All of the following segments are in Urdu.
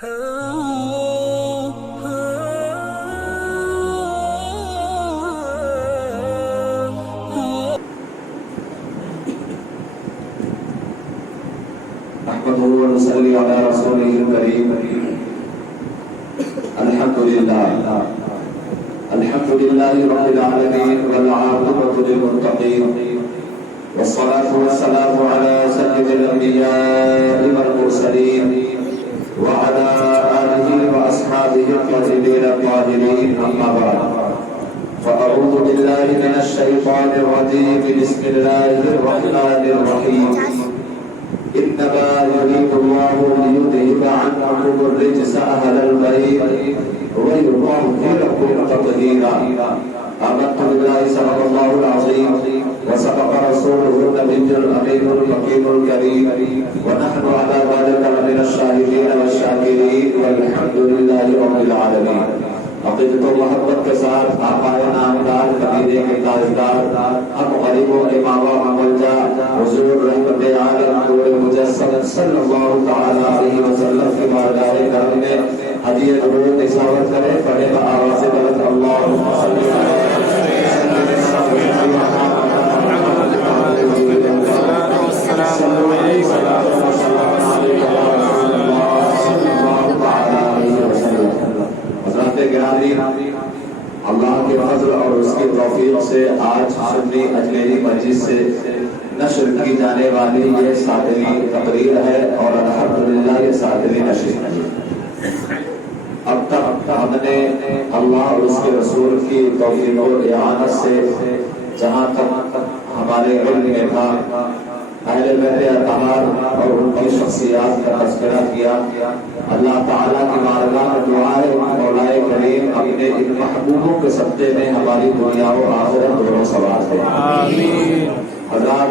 نحمده ونصلي على رسوله الكريم. الحمد لله رب العالمين والعاقبة للمتقين، والصلاة والسلام على سيد الأنبياء والمرسلين وعلى آله وأصحابه الطيبين الطاهرين. أما بعد، فأعوذ بالله من الشيطان الرجيم. بسم الله الرحمن الرحيم. إنما يريد الله ليذهب عنكم الرجس أهل البيت ويطهركم تطهيرا. آمنت بالله صدق الله العظيم وصدق رسوله النبي الأمين الحكيم الكريم، ونحن على ذلك من الشاهدين والشاكرين، والحمد لله رب العالمين. عقیدت و محبت کے ساتھ آقائے نامدار قبیلے کے تاجدار ہم غریب و امام و ملجا حضور رحمت عالم نور مجسم صلی اللہ تعالی علیہ وسلم کی بارگاہ کرم میں ہدیہ درود نثار کریں. پڑھے بآواز بلند اللہم صلی اللہ کے فضل اور اس کی توفیق سے آج سنی اجمیری مجلس سے نشر کی جانے والی یہ 7ویں تقریر ہے، اور الحمدللہ یہ 7ویں نشر ہے. اب تک ہم نے اللہ اور اس کے رسول کی توفیق و اعانت سے جہاں تک ہمارے علم میں تھا اہل بیت اطہار اور ان کی شخصیات کا تذکرہ کیا. اللہ تعالیٰ کی بارگاہ میں دعا ہے مولا کریم اپنے ان محبوبوں کے صدقے میں ہماری دنیا و آخرت دونوں سوار ہے. آمین. حضرات،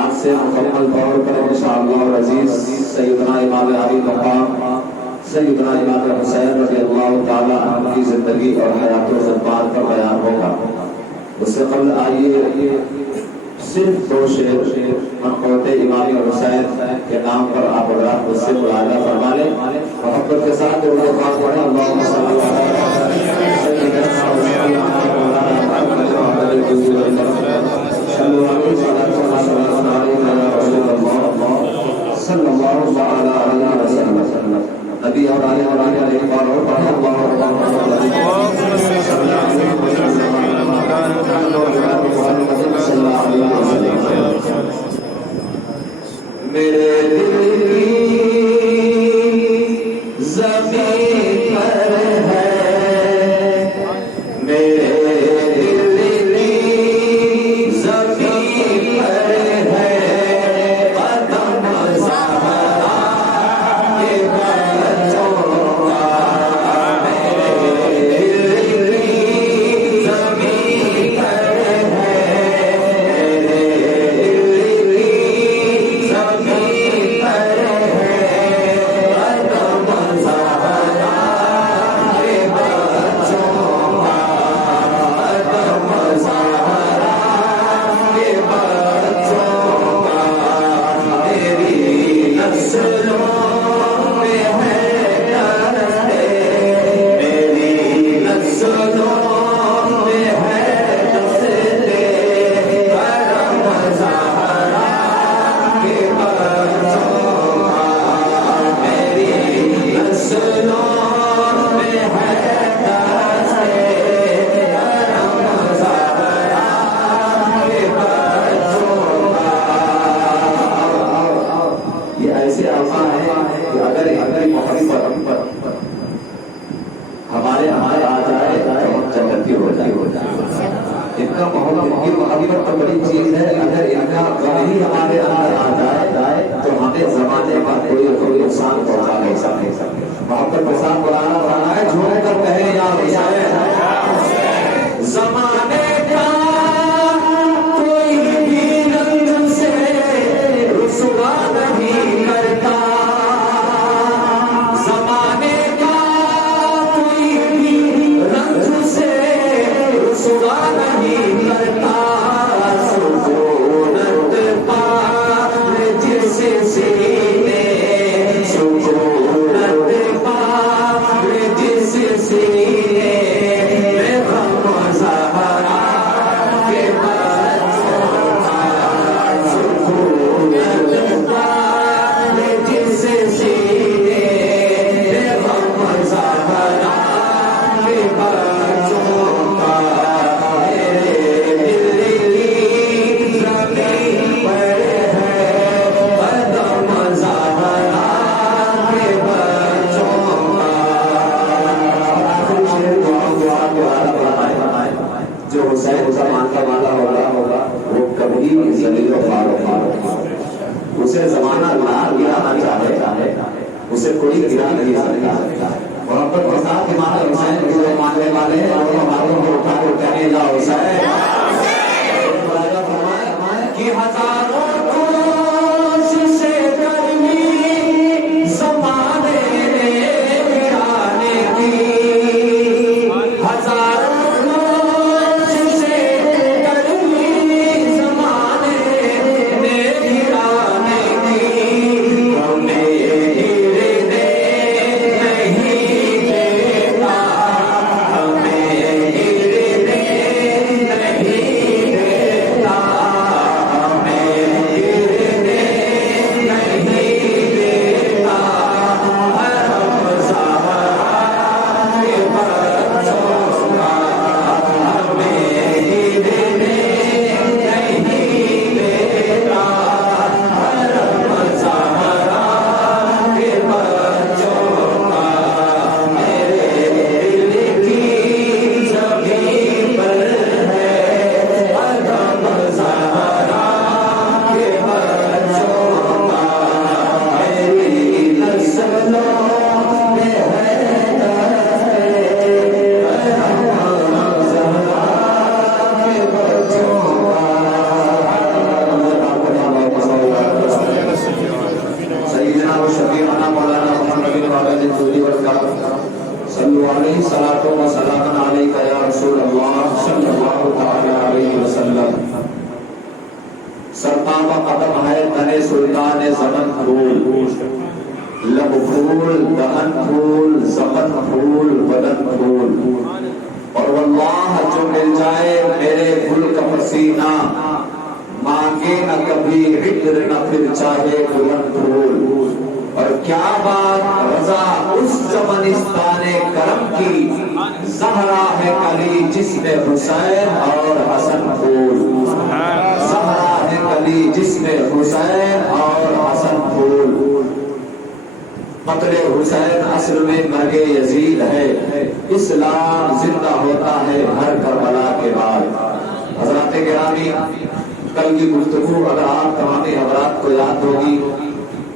آج سے مکمل طور پر انشاءاللہ العزیز سیدنا امام علی مقام سیدنا امام حسین رضی اللہ تعالیٰ عنہ کی زندگی اور حیات و زبان کا بیان ہوگا. اس سے قبل آئیے صرف 2 شعر منقوط امام حسین کے نام پر آپ حضرات اس سے ملاحظہ فرما لیں. محبت کے ساتھ درود پاک پڑھیں. اللہم صلی اللہ علیہ وسلم. نبی اور آنے والے ایک بار اور پڑھیں. میرے دل کی زمین پر ہے، میرے دل کی زمین پر ہے قدم زہرا کے بچوں کا. میرے دل کی زمین پر ہے، میرے دل کی زمین پر ہے قدم زہرا کے بچوں کا. قدم زہرا کے بچوں کا میری نسلوں میں ہے دستے، میری نسلوں میں ہے دستے قدم زہرا کے بچوں کا. میری نسلوں میں ہے دستے قدم زہرا کے بچوں کا. یہ ایسے الفاظ ہیں کہ اگر محبت ہمارے ہمارے آ جائے تو ہم جنتی ہو جائے. ان کا محبت تو بڑی چیز ہے. اگر ان کا غم ہی ہمارے اندر آ جائے تو ہمیں زمانے کا کوئی نقصان پہنچا نہیں سکتے. محبت کے ساتھ بلانا ہے، جھوم کر کہیں یا حسین. زمانے کا کوئی بھی رنگ سے رسوا نہیں کرتا، زمانے کا کوئی بھی رنگ سے رسوا نہیں کرتا. سکونت پا جس سینے سکونت اسے کوئی گرا نہیں سکتا. محبت کے ساتھ امام حسین کو جو ماننے والے ہیں اور ہماروں کو اٹھا کر کہنے یا حسین کہ ہزاروں کوششیں کرنی زمانے نے گرانے کی، ہزاروں کوششیں کرنی زمانے نے گرانے کی، ہمیں گرنے نہیں دیتا، ہمیں گرنے نہیں دیتا، سرتابہ قدم ہے تنے سلطان زمن پھول، لب پھول دہن پھول زمن پھول بدن پھول، اور واللہ جو مل جائے میرے گل کا پسینہ، مانگے نہ کبھی ہجر نہ پھر چاہے بلند پھول. اور کیا بات رضا اس زمنستان کرم کی، زہرا ہے کلی جس میں حسین اور حسن پھول، زہرا ہے کلی جس میں حسین اور حسن پھول. قتل حسین اصل میں مرگ یزید ہے، اسلام زندہ ہوتا ہے ہر کربلا کے بعد. حضرات گرامی، کل کی گفتگو اگر آپ تمام حضرات کو یاد ہوگی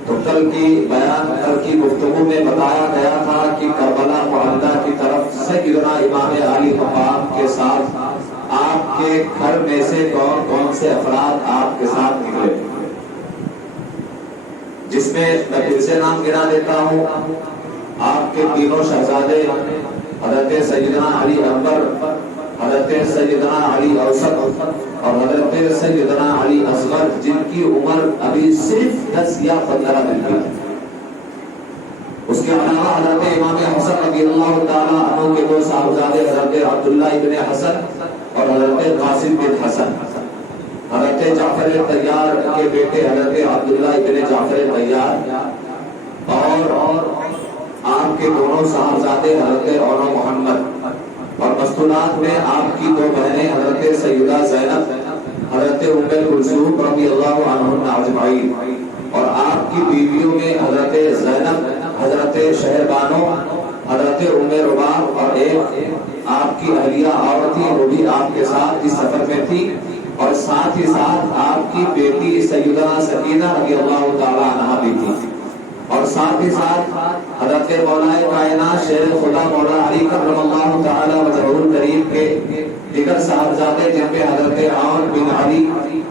تو کل کی گفتگو میں بتایا گیا تھا کہ کربلا معاہدہ کی طرف سیدنا امام علی مقام کے ساتھ آپ کے گھر میں سے کون کون سے افراد آپ کے ساتھ نکلے، جس میں میں پھر سے نام گنا دیتا ہوں. آپ کے تینوں شہزادے حضرت سیدنا علی اکبر، حضرت سیدنا علی اوسط اور حضرت سیدنا علی اصغر، جن کی عمر ابھی صرف 10 یا 15 دن کی. اس کے علاوہ حضرت امام حسن رضی اللہ تعالیٰ عنہ کے دو صاحبزادے حضرت عبداللہ ابن حسن اور حضرت قاسم بن حسن، حضرت جعفر طیار کے بیٹے حضرت عبداللہ ابن جعفر طیار، اور آپ کے دونوں صاحبزادے حضرت اور محمد. اور مستورات میں آپ کی دو بہنیں حضرت سیدہ زینب، حضرت ام کلثوم رضی اللہ عنہن اجمعین، اور آپ کی بیویوں میں حضرت زینب، حضرت شہربانو، حضرت ام رباب، اور ایک آپ کی اہلیہ عورت تھی وہ بھی آپ کے ساتھ اس سفر میں تھی، اور ساتھ ہی ساتھ آپ کی بیٹی سیدہ سکینہ رضی اللہ تعالی عنہا بھی تھی. اور ساتھ ہی ساتھ حضرت مولا کائنات شیر خدا مولا علی کرم اللہ تعالی وجہہ الکریم کے دیگر صاحبزادے جن میں حضرت عون بن علی،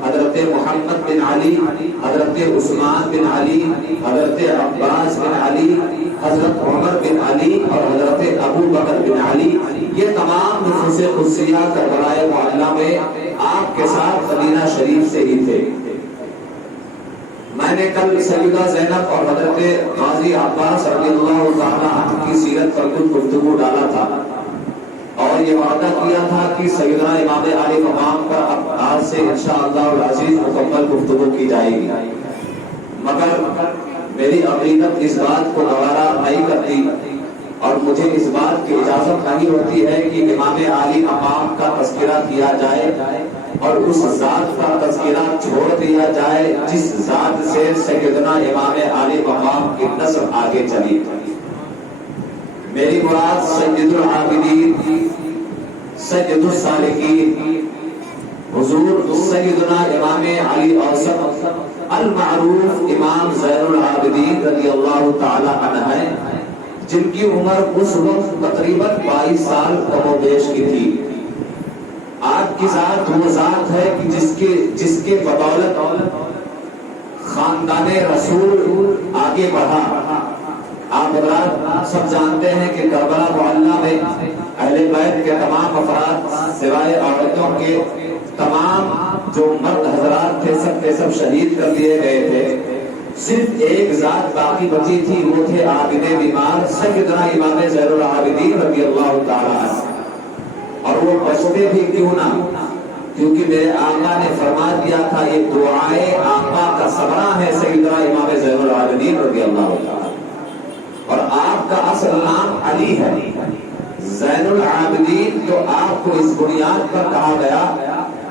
حضرت محمد بن علی، حضرت عثمان بن علی، حضرت عباس بن علی، حضرت عمر بن علی اور حضرت ابو بکر بن علی، یہ تمام نفوس قدسیہ کربلا معلیٰ میں آپ کے ساتھ مدینہ شریف سے ہی تھے. میں نے کل سیدہ زینب اور حضرت غازی عباس رضی اللہ تعالیٰ عنہ کی سیرت پر کچھ گفتگو ڈالا تھا اور یہ وعدہ کیا تھا کہ سیدنا امام علی مقام پر اب آج سے انشاءاللہ العزیز مکمل گفتگو کی جائے گی. مگر میری عقیدت اس بات کو گوارا نہیں کرتی اور مجھے اس بات کی اجازت نہیں ہوتی ہے کہ امام علی مقام کا تذکرہ کیا جائے اور اس ذات کا تذکرہ چھوڑ دیا جائے جس ذات سے سیدنا امام علی مقام کی نسب آگے چلی. میری مراد سید العابدین، سید الصالحین، حضور سیدنا امام علی اوسط المعروف امام زین العابدین رضی اللہ تعالی عنہ ہیں، جن کی عمر اس وقت تقریباً 22 سال کم و بیش کی تھی۔ آپ کی ذات وہ ذات ہے کہ جس کے بدولت خاندان رسول آگے بڑھا۔ آپ حضرات سب جانتے ہیں کہ کربلا معلیٰ میں اہل بیت کے تمام افراد سوائے عورتوں کے تمام جو مرد حضرات تھے سب کے سب شہید کر دیے گئے تھے۔ صرف ایک ذات باقی بچی تھی، وہ تھے عابد بیمار سیدنا امام زین العابدین رضی اللہ تعالی عنہ۔ اور وہ بچتے بھی کیوں نہ، کیونکہ میرے آقا نے فرما دیا تھا یہ دعائے آقا کا ثمرہ ہے سیدنا امام زین العابدین رضی اللہ تعالی۔ اور آپ کا اصل نام علی ہے، زین العابدین، تو آپ کو اس بنیاد پر کہا گیا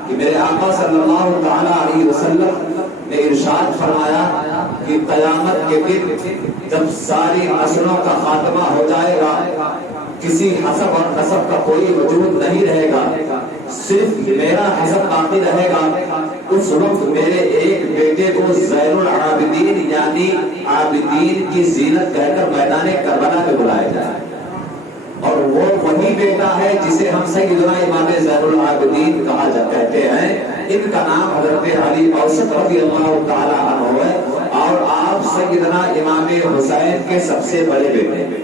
کہ میرے آقا صلی اللہ تعالی علیہ وسلم نے ارشاد فرمایا کہ قیامت کے دن جب ساری نسلوں کا خاتمہ ہو جائے گا، کسی حسب اور نسب کا کوئی وجود نہیں رہے گا، صرف میرا حسب باقی رہے گا، اس وقت میرے ایک بیٹے کو زین العابدین یعنی عابدین کی زینت کہہ کر میدان کربلا میں بلایا جائے۔ اور وہ وہی بیٹا ہے جسے ہم سیدنا امام زین العابدین کہتے ہیں۔ ان کا نام حضرت علی اوسط رضی اللہ تعالی عنہ ہے، اور آپ سیدنا امام حسین کے سب سے بڑے بیٹے ہیں،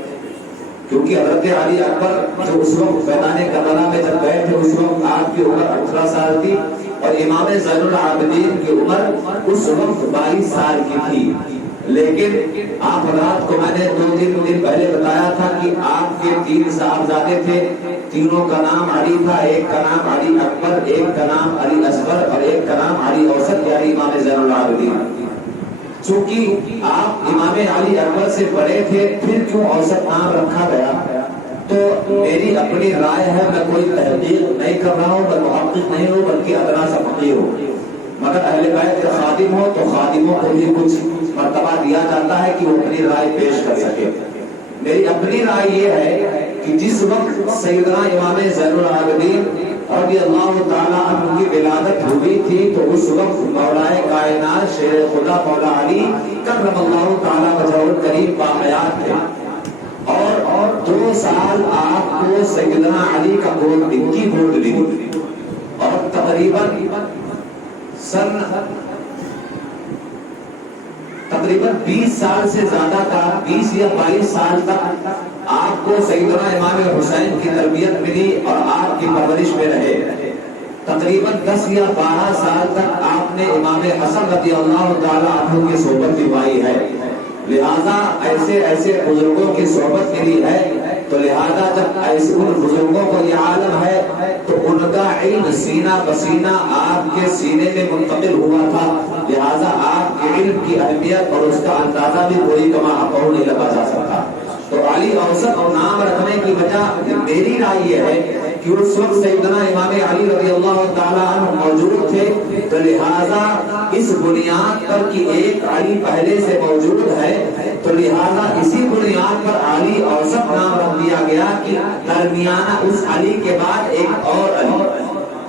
کیونکہ حضرت علی اکبر جو اس وقت میدان کربلا میں جب گئے تھے اس وقت آپ کی عمر 18 سال تھی، اور امام زین العابدین کی عمر اس وقت 22 سال کی تھی۔ لیکن آپ حضرات کو میں نے 2-3 دن پہلے بتایا تھا کہ آپ کے 3 صاحبزادے تھے، تینوں کا نام علی تھا، ایک کا نام علی اکبر، ایک کا نام علی اصغر، اور ایک کا نام علی اوسط یعنی امام زین العابدین۔ چونکہ آپ امام علی اکبر سے بڑے تھے، پھر کیوں اوسط نام رکھا گیا؟ تو میری اپنی رائے ہے، میں کوئی تحقیق نہیں کر رہا ہوں، میں محقق نہیں ہوں بلکہ ادنا سا فقیر ہوں، مگر اہل بیت کے خادم ہو تو خادموں کو بھی کچھ مرتبہ دیا جاتا ہے کہ وہ اپنی رائے پیش کر سکے۔ میری اپنی رائے یہ ہے کہ جس وقت سیدنا امام زین العابدین رضی اللہ تعالیٰ عنہ کی ولادت ہوئی تھی تو اس وقت مولائے کائنات شیر خدا مولا علی کرم اللہ تعالیٰ وجہہ الکریم باحیات تھے، اور 2 سال آپ کو سیدنا علی کا گود کی گود دی، اور تقریباً 20 سال سے زیادہ کا 20 یا 22 سال تک آپ کو سیدنا امام حسین کی تربیت ملی اور آپ کی پرورش میں رہے۔ تقریباً 10 یا 12 سال تک آپ نے امام حسن رضی اللہ تعالی عنہ کی صحبت نبھائی ہے، لہذا ایسے بزرگوں کی صحبت ملی ہے، تو لہذا جب ایسے ان بزرگوں کو یہ عالم ہے تو ان کا علم سینہ بسینہ آپ کے سینے میں منتقل ہوا تھا، لہذا آپ کے علم کی اہمیت اور اس کا اندازہ بھی کوئی کما حقہ نہیں لگا جا سکتا۔ تو علی اوسط اور نام رکھنے کی وجہ میری رائے یہ ہے کہ اس وقت سیدنا امام علی رضی اللہ تعالی عنہ موجود تھے، تو لہذا اس بنیاد پر کہ ایک علی پہلے سے موجود ہے تو لہذا اسی بنیاد پر علی اوسط نام رکھ دیا گیا کہ درمیانہ اس علی کے بعد ایک اور علی۔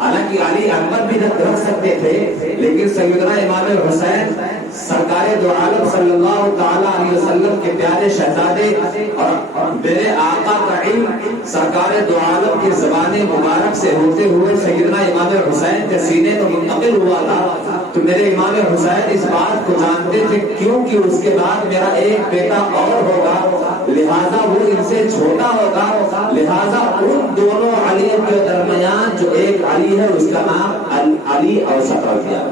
حالانکہ علی اکبر بھی رکھ سکتے تھے، لیکن سیدنا امام حسین سرکار دو عالم صلی اللہ تعالی علیہ وسلم کے پیارے شہزادے اور میرے آقا کا علم سرکار دو عالم کی زبان مبارک سے ہوتے ہوئے سیدنا امام حسین کے سینے میں منتقل ہوا تھا، تو میرے امام حسین اس بات کو جانتے تھے کیونکہ اس کے بعد میرا ایک بیٹا اور ہوگا، لہذا وہ ان سے چھوٹا ہوگا، لہذا ان دونوں علی کے درمیان جو ایک علی ہے اس کا نام علی اوسط رکھ دیا۔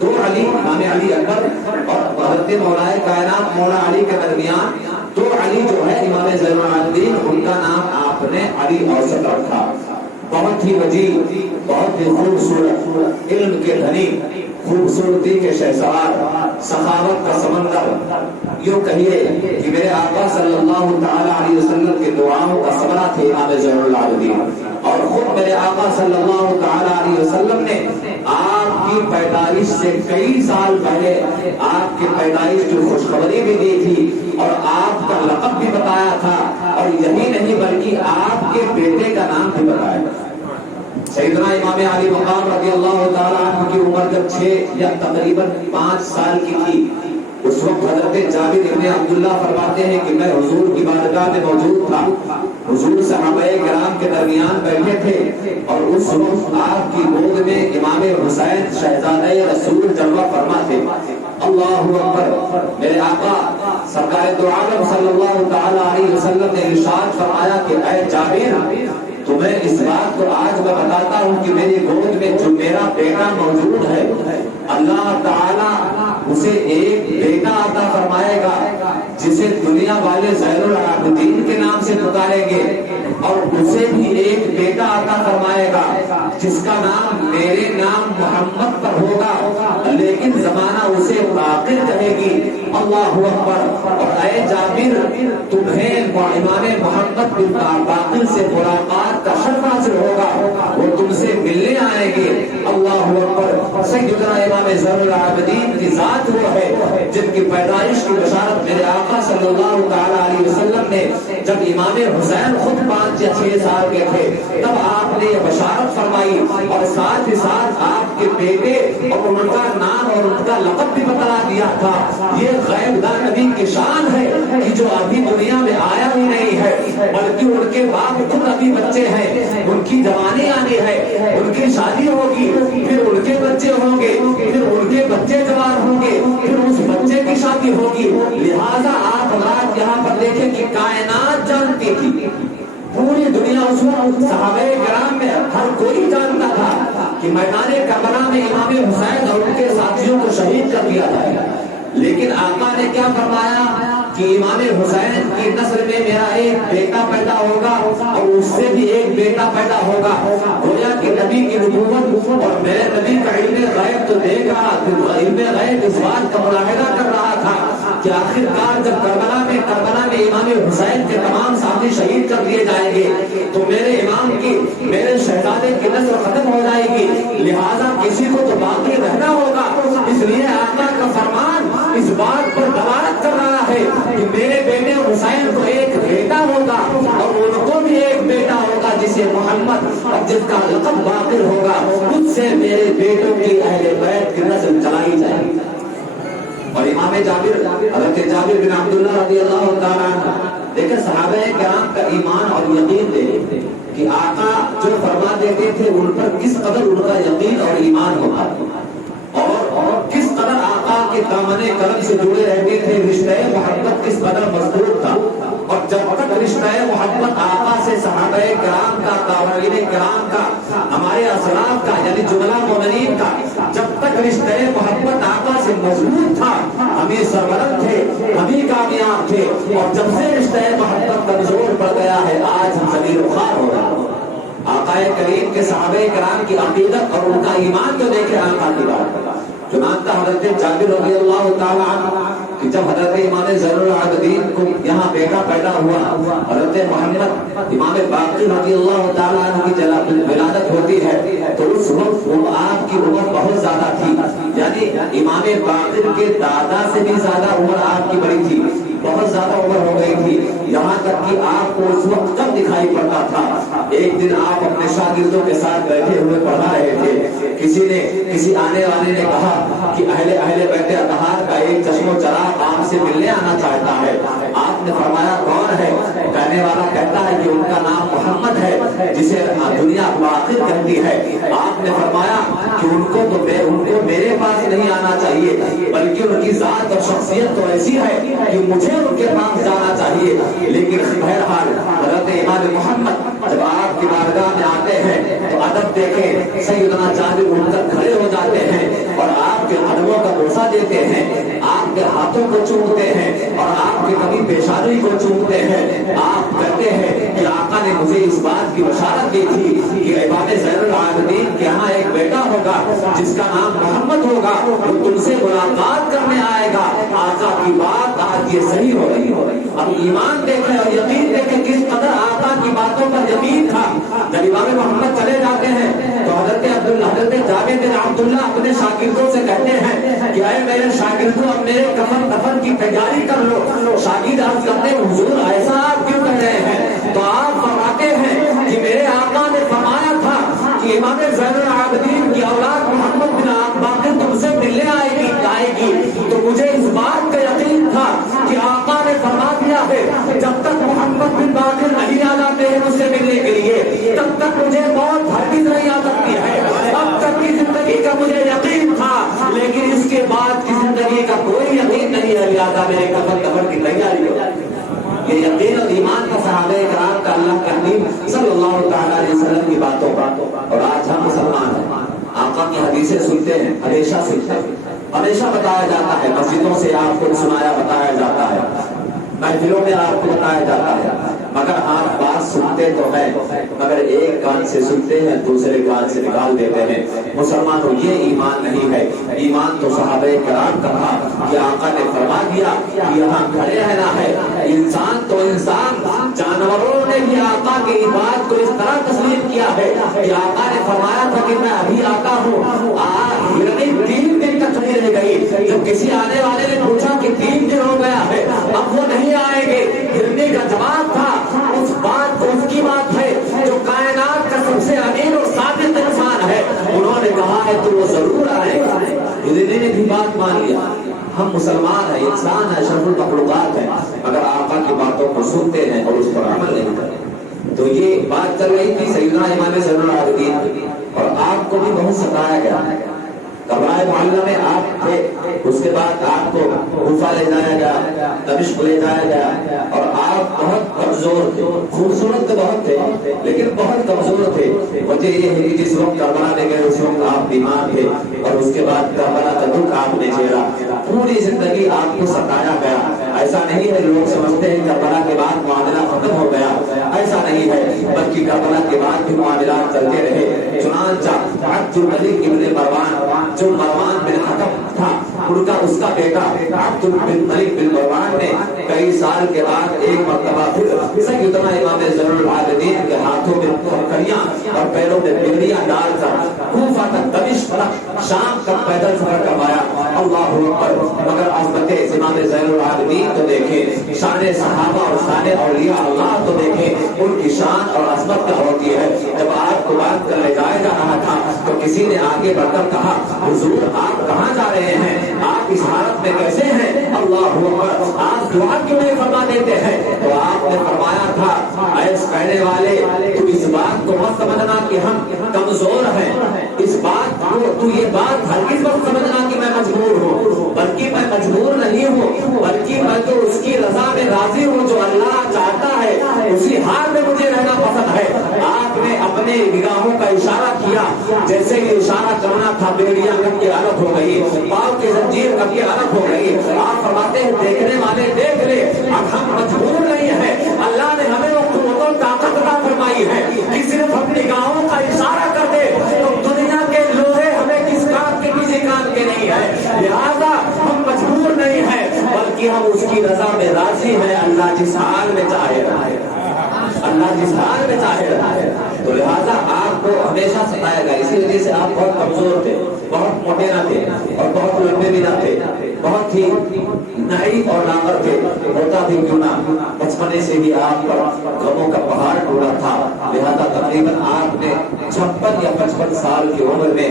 2 علی، امام علی اکبر اور حضرت مولائے کائنات مولا علی کے درمیان 2 علی جو ہے امام زین العابدین، ان کا نام آپ نے علی اوسط رکھا۔ بہت ہی وجیح، بہت ہی خوبصورت، علم کے دھنی، خوبصورتی کے شہسوار، سخاوت کا سمندر، یوں کہیے کہ میرے آقا صلی اللہ تعالی علیہ وسلم کی دعاؤں کا ثمرہ تھے امام زین العابدین، اور خود میرے آقا صلی اللہ تعالی علیہ وسلم نے آپ کی پیدائش سے کئی سال پہلے آپ کی پیدائش کی خوشخبری بھی دی تھی اور آپ کا لقب بھی بتایا تھا، اور یہی نہیں بلکہ آپ کے بیٹے کا نام بھی بتایا۔ سیدنا امام علی مقام رضی اللہ تعالیٰ عنہ کی عمر جب 6 یا تقریباً 5 سال کی تھی، اس وقت حضرت جابر ابن عبداللہ فرماتے ہیں کہ میں حضور کی بارگاہ میں موجود تھا، حضور صحابہ کرام کے درمیان بیٹھے تھے، اور اس وقت آپ کی گود میں امام حسین شہزادہ رسول جلوہ فرما تھے۔ اللہ اکبر۔ میرے آقا سرکار دو عالم صلی اللہ تعالی علیہ وسلم نے ارشاد فرمایا کہ اے جابر، تمہیں اس بات کو آج میں بتاتا ہوں کہ میری گود میں جو میرا بیٹا موجود ہے، اللہ تعالیٰ اسے ایک بیٹا عطا فرمائے گا جسے دنیا والے زین العابدین کے نام سے پکاریں گے، اور اسے بھی ایک بیٹا عطا فرمائے گا جس کا نام میرے نام محمد پر ہوگا، لیکن زمانہ اسے باقر کہے گی۔ اللہ اکبر۔ اور اے جابر، تمہیں امام محمد بن باقر سے ملاقات کا شرف حاصل ہوگا، وہ تم سے ملنے آئیں گے۔ اللہ اکبر۔ سیدنا امام زین العابدین کی ذات وہ ہے جن کی پیدائش کی بشارت میرے آقا صلی اللہ تعالی علیہ وسلم نے جب امام حسین خود 5 یا 6 سال کے تھے تب آپ نے یہ بشارت فرمائی، اور ساتھ ہی ساتھ آپ کے بیٹے اور ان کا نام اور ان کا لقب بھی بتلا دیا تھا۔ یہ غیب دان نبی کی شان ہے کہ جو ابھی دنیا میں آیا ہی نہیں ہے، بلکہ ان کے باپ خود ابھی بچے ہیں، ان کی جوانی آنی ہے، ان کی شادی ہوگی، پھر ان کے بچے ہوں گے، پھر ان کے بچے جوان ہوں گے، پھر اس بچے کی شادی ہوگی۔ لہٰذا آپ رات یہاں پر دیکھیں کہ کائنات جانتی تھی، پوری دنیا اس وقت صحابہ کرام میں ہر کوئی جانتا تھا کہ میدان کربلا میں امام حسین اور ان کے ساتھیوں کو شہید کر دیا جائے گا، لیکن آقا نے کیا فرمایا کہ امام حسین کی نسل میں میرا ایک بیٹا پیدا ہوگا اور اس سے بھی ایک بیٹا پیدا ہوگا۔ گویا کہ نبی کی نبوت اور میرے نبی کا علم غیب تو دیکھ رہا، علم غیب اس بات کا ملاحظہ کر رہا تھا کہ آخر کار جب کربلا میں امام حسین کے تمام ساتھی شہید کر دیے جائیں گے تو میرے امام کی، میرے شہزادے کی نسل ختم ہو جائے گی، لہذا کسی کو تو باقی رہنا ہوگا۔ اس لیے آقا کا فرمان اس بات پر دلالت کر رہا ہے کہ میرے بیٹے حسین کو ایک بیٹا ہوگا اور ان کو بھی ایک بیٹا ہوگا جسے محمد اور جس کا لقب باقر ہوگا، مجھ سے میرے بیٹوں کی اہل بیت کی نسل چلائی جائے گی۔ اور امام جابر، حضرت جابر بن عبداللہ رضی اللہ تعالیٰ عنہ، دیکھیں صحابہ کرام کا ایمان اور یقین دیکھیں کہ آقا جو فرما دیتے تھے ان پر کس قدر ان کا یقین اور ایمان ہوتا، اور کس قدر آقا کے دامن کرم سے جڑے رہتے تھے، رشتہ محبت کس قدر مضبوط تھا۔ اور جب تک رشتہ محبت آقا سے صحابہ کرام کا، تابعین کرام کا، ہمارے اسلاف کا یعنی جملہ مومنین کا، جب تک رشتہ محبت آقا سے مضبوط تھا ہمیں سربلند تھے، ہمیں کامیاب تھے، اور جب سے رشتہ محبت کمزور پڑ گیا ہے آج ہم ذلیل و خوار ہو رہا ہے۔ آقا کریم کے صحابہ کرام کی عقیدت اور ان کا ایمان جو دیکھے آقا کی بات، چنانچہ حضرت جابر رضی اللہ تعالیٰ عنہ کہ جب حضرت امام زین العابدین کو یہاں بیٹا پیدا ہوا، حضرت محمد امام باقر رضی اللہ تعالیٰ عنہ کی ولادت ہوتی ہے تو اس وقت آپ کی عمر بہت زیادہ تھی، یعنی امام باقر کے دادا سے بھی زیادہ عمر آپ کی بڑی تھی، بہت زیادہ عمر ہو گئی تھی، یہاں تک کہ آپ کو اس وقت کم دکھائی پڑتا تھا۔ ایک دن آپ اپنے شاگردوں کے ساتھ بیٹھے ہوئے پڑھا رہے تھے، کسی آنے والے نے کہا کہ اہل بیت اطہار کا ایک چشم و چراغ آپ سے ملنے آنا چاہتا ہے۔ آپ نے فرمایا کون ہے؟ کہنے والا کہتا ہے کہ ان کا نام محمد ہے جسے دنیا باقر کہتی ہے۔ آپ نے فرمایا کہ ان کو میرے پاس نہیں آنا چاہیے، بلکہ ان کی ذات اور شخصیت تو ایسی ہے کہ مجھے ان کے پاس جانا چاہیے۔ لیکن بہرحال حضرت امام محمد جب آپ کی بارگاہ میں آتے ہیں تو ادب دیکھیں، سیدنا جابر اٹھ کر کھڑے ہو جاتے ہیں اور آپ کے قدموں کا بوسہ دیتے ہیں، آپ کے ہاتھوں کو چومتے ہیں اور آپ کے کبھی پیشانی کو چومتے ہیں۔ آپ کہتے ہیں کہ آقا نے مجھے اس بات کی بشارت دی تھی کہ امام زین العابدین کے یہاں ایک بیٹا ہوگا جس کا نام محمد ہوگا، وہ تم سے ملاقات کرنے آئے گا۔ آقا کی بات آج یہ صحیح ہو رہی ہے۔ اب ایمان دیکھیں اور یقین دیکھیں کس قدر آقا کی باتوں پر یقین تھا۔ جب امام محمد چلے جاتے ہیں تو حضرت جابر بن عبداللہ اپنے شاگردوں سے کہتے ہیں کہ اے میرے شاگردوں، اب میرے کفن دفن کی تیاری کر لو۔ شاگرد عرض کرتے ہیں حضور ایسا آپ کیوں کہہ رہے ہیں؟ تو آپ فرماتے ہیں کہ میرے آقا نے فرمایا تھا کہ مجھے یقین تھا لیکن اس کے بعد کی زندگی کا کوئی یقین نہیں ہے، لہٰذا میرے کفن کی تیاری ہو۔ یہ یقین اور ایمان کا صحابہ کرام کا اللہ کے حبیب صلی اللہ تعالیٰ علیہ وسلم کی باتوں کا۔ اور آج ہم مسلمان ہیں، آقا کی حدیثیں سنتے ہیں، ہمیشہ سنتے ہیں، ہمیشہ بتایا جاتا ہے، مسجدوں سے آپ کو سنایا بتایا جاتا ہے، محفلوں میں آپ کو بتایا جاتا ہے، مگر آپ بات سنتے تو ہیں مگر ایک کان سے سنتے ہیں دوسرے کان سے نکال دیتے ہیں۔ مسلمانوں یہ ایمان نہیں ہے، ایمان تو صحابہ کرام کا تھا کہ آقا نے فرما دیا کہ یہاں کھڑے رہنا ہے۔ انسان تو انسان، جانوروں نے بھی آقا کی بات کو اس طرح تسلیم کیا ہے کہ آقا نے فرمایا تھا کہ میں ابھی آقا ہوں، یعنی 3 دن تک نہیں رہ گئی۔ جب کسی آنے والے نے پوچھا کہ 3 دن ہو گیا ہے اب وہ نہیں آئیں گے، ہرنے کا جواب تھا اس بات کو، اس کی بات ہے جو کائنات کا سب سے امین اور صادق انسان ہے، انہوں نے کہا ہے تو وہ ضرور آئے گا۔ ہرنے نے بھی بات مان لیا۔ ہم مسلمان ہیں، انسان ہے، اشرف المخلوقات ہیں، مگر آقا کی باتوں کو سنتے ہیں اور اس پر عمل نہیں کرتے۔ تو یہ بات چل رہی تھی سیدنا امام زین العابدین کی، اور آپ کو بھی بہت ستایا گیا۔ قبائے معلیٰ میں آپ تھے، اس کے بعد آپ کو کوفہ لے جایا گیا، دمشق لے جایا گیا، اور آپ بہت کمزور تھے، خوبصورت تو بہت تھے لیکن بہت کمزور تھے۔ وجہ یہ ہے کہ جس وقت کربلا لے گئے اس وقت آپ بیمار تھے، اور اس کے بعد کربلا کا دکھ آپ نے جھیلا، پوری زندگی آپ کو ستایا گیا۔ ایسا نہیں ہے لوگ سمجھتے ہیں کربلا کے بعد معاملہ ختم ہو گیا، ایسا نہیں ہے، بلکہ کربلا کے بعد بھی معاملات چلتے رہے۔ چنانچہ عبد الملک ابن مروان جو مروان بن حکم تھا، ان کا اس کا بیٹا عبد الملک بن مروان نے کئی سال کے بعد ایک مرتبہ پھر سیدنا امام زین العابدین کے ہاتھوں میں کڑیاں اور پیروں میں بیڑیاں ڈال کر کوفہ تک، دمشق تک، شام تک پیدل سفر کروایا۔ اللہ اکبر! مگر عظمت امام زین العابدین تو دیکھیں، شان صحابہ اور شان اولیاء اللہ تو دیکھیں، ان کی شان اور عظمت کیا ہوتی ہے۔ جب آپ کو بات کر لے جایا جا رہا تھا تو کسی نے آگے بڑھ کر کہا حضور آپ کہاں جا رہے ہیں، آپ اس حالت میں کیسے ہیں؟ اللہ اکبر! آپ دعا کیوں نہیں فرما دیتے ہیں؟ تو آپ نے فرمایا تھا ایس کہنے والے تو اس بات کو مت سمجھنا کہ ہم کمزور ہیں، اس بات کو تو یہ بات ہرگز مت سمجھنا کہ میں مجبور ہوں، بلکہ میں مجبور نہیں ہوں، بلکہ میں تو اس کی رضا میں راضی ہوں، جو اللہ چاہتا ہے اسی حال میں مجھے رہنا پسند ہے۔ آپ نے اپنے نگاہوں کا اشارہ کیا، جیسے کہ اشارہ کرنا تھا، بیڑیاں کب کے الگ ہو گئی، پاؤں کی زنجیر کب کے الگ ہو گئی۔ آپ فرماتے ہیں دیکھنے والے دیکھ لے، اب ہم مجبور نہیں ہیں، اللہ نے ہمیں وہ قوت و طاقت عطا فرمائی ہے کہ صرف اپنی نگاہوں کا اشارہ کر دے تو دنیا کے لوہے ہمیں کس کام کے کسی کام کے نہیں ہے، لہذا ہم مجبور نہیں ہیں بلکہ ہم اس کی رضا میں راضی ہیں۔ اللہ جس حال میں چاہے اللہ جس حال میں چاہے رہا ہے، تو لہٰذا آپ کو ہمیشہ ستائے گا۔ اسی وجہ سے آپ بہت کمزور تھے، بہت موٹے نہ تھے اور بہت لمبے بھی نہ تھے، بہت ہی نحیف اور لاغر تھے، ہوتا بھی کیوں نہ بچپنے سے ہی آپ پر غموں کا پہاڑ ٹوٹا تھا، لہذا تقریباً آپ نے 56 یا 55 سال کی عمر میں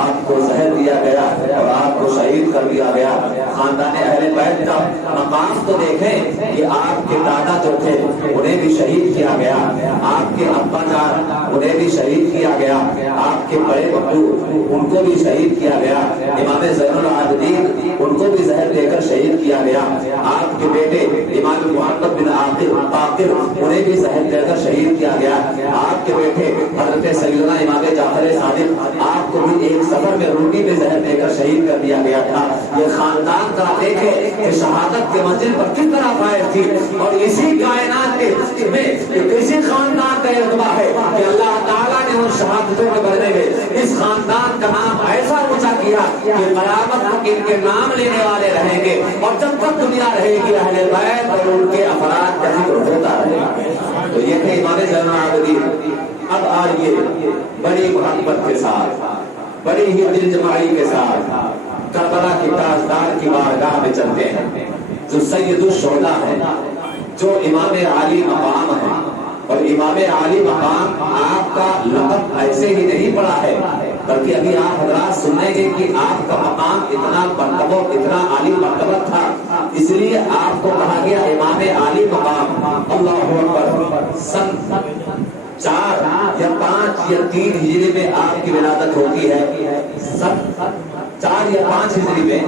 آپ کو زہر دیا گیا اور آپ کو شہید کر دیا گیا۔ خاندان اہل بیت کا مقام تو دیکھیں کہ آپ کے دادا جو تھے انہیں بھی شہید کیا گیا، آپ کے ابا جان انہیں بھی شہید کیا گیا، آپ کے بڑے ابو ان کو بھی شہید کیا گیا، امام زین العابدین ان کو بھی زہر دے کر شہید کیا گیا، آپ کے بیٹے امام محمد بن باقر انہیں بھی زہر دے کر شہید کیا گیا، آپ کے بیٹے حضرت سیدنا امام جعفر صادق آپ کو بھی ایک سفر میں روٹی میں زہر دے کر شہید کر دیا گیا تھا۔ یہ خاندان کا دیکھیں کہ شہادت کے منزل پر کس طرح فائز تھی، اور اسی کائنات میں اسی خاندان کا رتبہ ہے کہ اللہ تعالیٰ نے ان شہادتوں کے بدلے میں اس خاندان کا نام ایسا اونچا کیا کہ قیامت تک ان کے نام لینے والے رہیں گے، اور جب تک دنیا رہے گی اہل بیت اور ان کے افراد کا ذکر ہوتا رہے گا۔ تو یہ تھے امام زین العابدین۔ اب آئیے بڑی محبت کے ساتھ، بڑی ہی دل جمعی کے ساتھ کربلا کی تاجدار کی بارگاہ میں چلتے ہیں، جو سید الشہداء ہے، جو امام عالی مقام ہے، اور امام عالی مقام آپ کا لقب ایسے ہی نہیں پڑا ہے، بلکہ ابھی آپ حضرات سنیں گے کہ آپ کا مقام اتنا مرتبہ، اتنا عالی مرتبہ تھا، اس لیے آپ کو کہا گیا امام عالی مقام۔ اللہ اکبر! سن 4 یا 5 یا 3 ہجری میں آپ کی ولادت ہوتی ہے، 4 یا 5 ہجری میں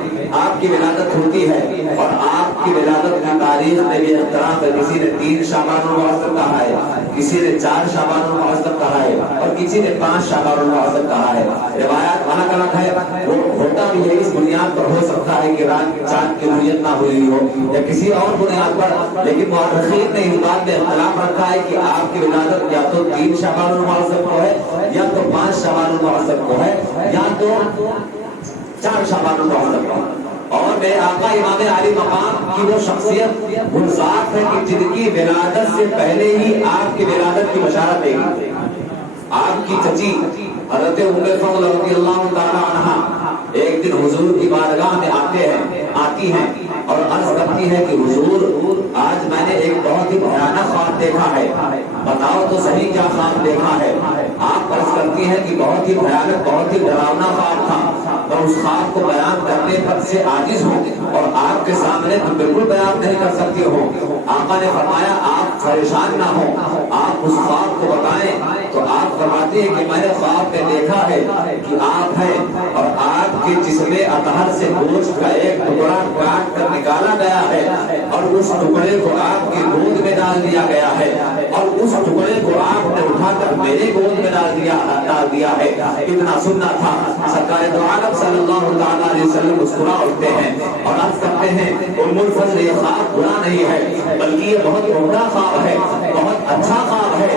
آپ کی ولادت ہوتی ہے، اور آپ کی ولادت کی تاریخ میں بھی اختلاف ہے، کسی نے 3 شعبان المعظم کہا ہے، کسی نے 4 شعبان المعظم کہا ہے، اور کسی نے 5 شعبان المعظم کہا ہے۔ روایات الگ الگ ہے، وہ ہوتا بھی ہے اس بنیاد پر ہو سکتا ہے کہ رات چاند کی رویت نہ ہوئی ہو یا کسی اور بنیاد پر، لیکن مورخین نے اس بات میں اختلاف رکھا ہے کہ آپ کی ولادت یا تو 3 شعبان المعظم کو ہے، یا تو 5 شعبان المعظم کو ہے، یا تو 4 شعبان المعظم کو۔ اور میرے آقا امام علی مقام کی وہ شخصیت، وہ ذات ہے کہ جن کی ولادت سے پہلے ہی آپ کی ولادت کی بشارت ہے۔ آپ کی چچی حضرت ام الفضل رضی اللہ تعالی عنہا ایک دن حضور کی بارگاہ میں آتی ہیں اور عرض کرتی ہے کہ حضور آج میں نے ایک بہت ہی بھیانک خواب دیکھا ہے، بتاؤ تو صحیح کیا خواب دیکھا ہے۔ آپ عرض کرتی ہیں کہ بہت ہی بھیانک، بہت ہی ڈراؤنا خواب تھا، میں اس خواب کو بیان کرنے تک سے عاجز ہوں اور آپ کے سامنے تو بالکل بیان نہیں کر سکتی ہوں۔ آقا نے فرمایا آپ پریشان نہ ہو، آپ اس خواب کو بتائیں۔ تو آپ فرماتے ہیں کہ میں نے خواب میں دیکھا ہے کہ آپ ہیں اور آپ کے جسم اطہر سے گوشت کا ایک ٹکڑا کاٹ کر نکالا گیا ہے اور اس ٹکڑے کو آپ کی گود میں ڈال دیا گیا ہے، اور اس ٹکڑے کو آپ نے اٹھا کر میرے گود میں ڈال دیا ہے۔ اتنا سننا تھا، سرکار دو عالم صلی اللہ تعالی علیہ وسلم مسکرا اٹھتے ہیں اور عرض کرتے ہیں ام الفضل یہ خواب برا نہیں ہے بلکہ یہ بہت عمدہ خواب ہے، بہت اچھا خواب ہے۔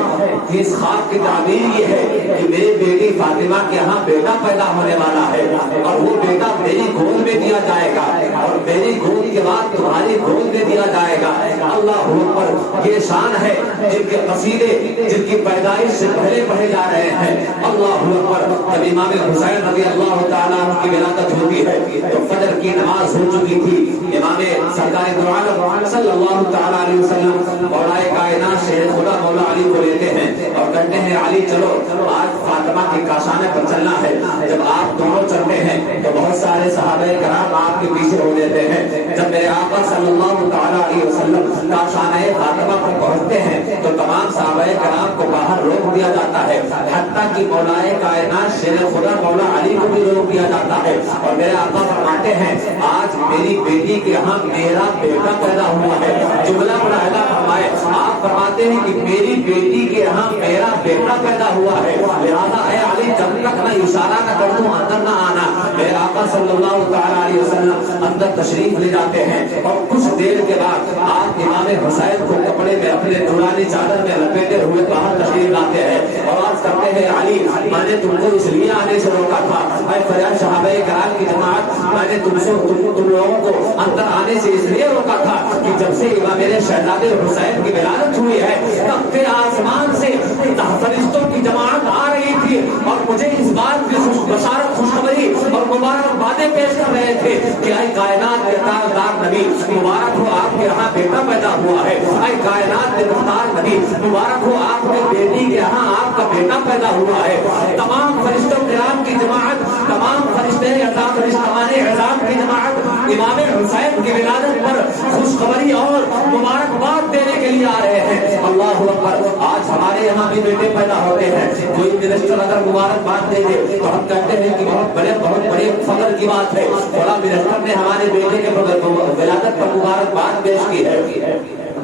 اس خواب کی تعبیر یہ ہے کہ میری بیٹی فاطمہ کے یہاں بیٹا پیدا ہونے والا ہے اور وہ بیٹا میری گود میں دیا جائے گا اور میری گود کے بعد تمہاری گود میں دیا جائے گا۔ اللہ اکبر، یہ شان ہے جن کے قصیدے جن کی پیدائش سے پہلے پڑھے جا رہے ہیں۔ اللہ اکبر، جب امام حسین رضی اللہ تعالیٰ عنہ کی ولادت ہوتی ہے تو فجر کی نماز ہو چکی تھی۔ امام سرکار دو عالم صلی اللہ تعالیٰ علیہ وسلم مولا کائنات شیر خدا مولا علی کو لیتے ہیں اور کہتے ہیں علی چلو آج فاطمہ کی کاشانے پر چلنا ہے۔ جب آپ دونوں چلتے ہیں تو بہت سارے صحابہ کرام آپ کے پیچھے ہو لیتے ہیں۔ جب میرے آقا صلی اللہ تعالیٰ علیہ وسلم کاشانے فاطمہ پر پہنچتے ہیں تو تمام صحابہ کرام کو باہر روک دیا جاتا ہے، حتیٰ کہ مولا کائنات شیر خدا مولا علی کو بھی روک دیا جاتا ہے اور میرے آقا فرماتے ہیں آج میری بیٹی کے یہاں میرا بیٹا پیدا ہوا ہے۔ جملہ ملاحظہ فرمائے، آپ فرماتے ہیں کہ میری بیٹی کے یہاں میرا بیٹا پیدا ہوا ہے، لہذا اے علی جب تک میں اشارہ نہ کر دوں اندر نہ آنا۔ میرے آقا صلی اللہ تعالیٰ علیہ وسلم اندر تشریف لے جاتے ہیں اور کچھ دیر کے بعد آپ امام حسین کو کپڑے میں اپنے نورانی چادر میں لپیٹے ہوئے باہر تشریف لاتے ہیں اور عرض کرتے ہیں علی میں نے تم کو اس لیے آنے سے روکا تھا، اے فریاد صحابہ کرام کی جماعت، میں نے تم لوگوں کو اندر آنے سے اس لیے روکا تھا کہ جب سے امام میرے شہزادے حسین کی ولادت ہوئی ہے تب کے آسمان سے فرشتوں کی جماعت آ رہی تھی اور مجھے اس بات کی بشارت خوشخبری اور مبارک باتیں پیش کر رہے تھے کہ اے کائنات کے تاجدار نبی مبارک ہو آپ کے یہاں بیٹا پیدا ہوا ہے، اے کائنات کے مختار نبی مبارک ہو آپ کے بیٹی کے یہاں آپ کا بیٹا پیدا ہوا ہے۔ تمام فرشتوں کرام کی جماعت، تمام فرشتے اعظام کی جماعت امام حسین کی ولادت پر خوشخبری اور مبارکباد دینے کے لیے آ رہے ہیں۔ اللہ اکبر، آج ہمارے یہاں بھی بیٹے پیدا ہوتے ہیں، کوئی منسٹر اگر مبارکباد دے دے تو ہم کہتے ہیں کہ بہت بڑے فخر کی بات ہے، بڑا منسٹر نے ہمارے بیٹے کے ولادت پر مبارکباد پیش کی ہے۔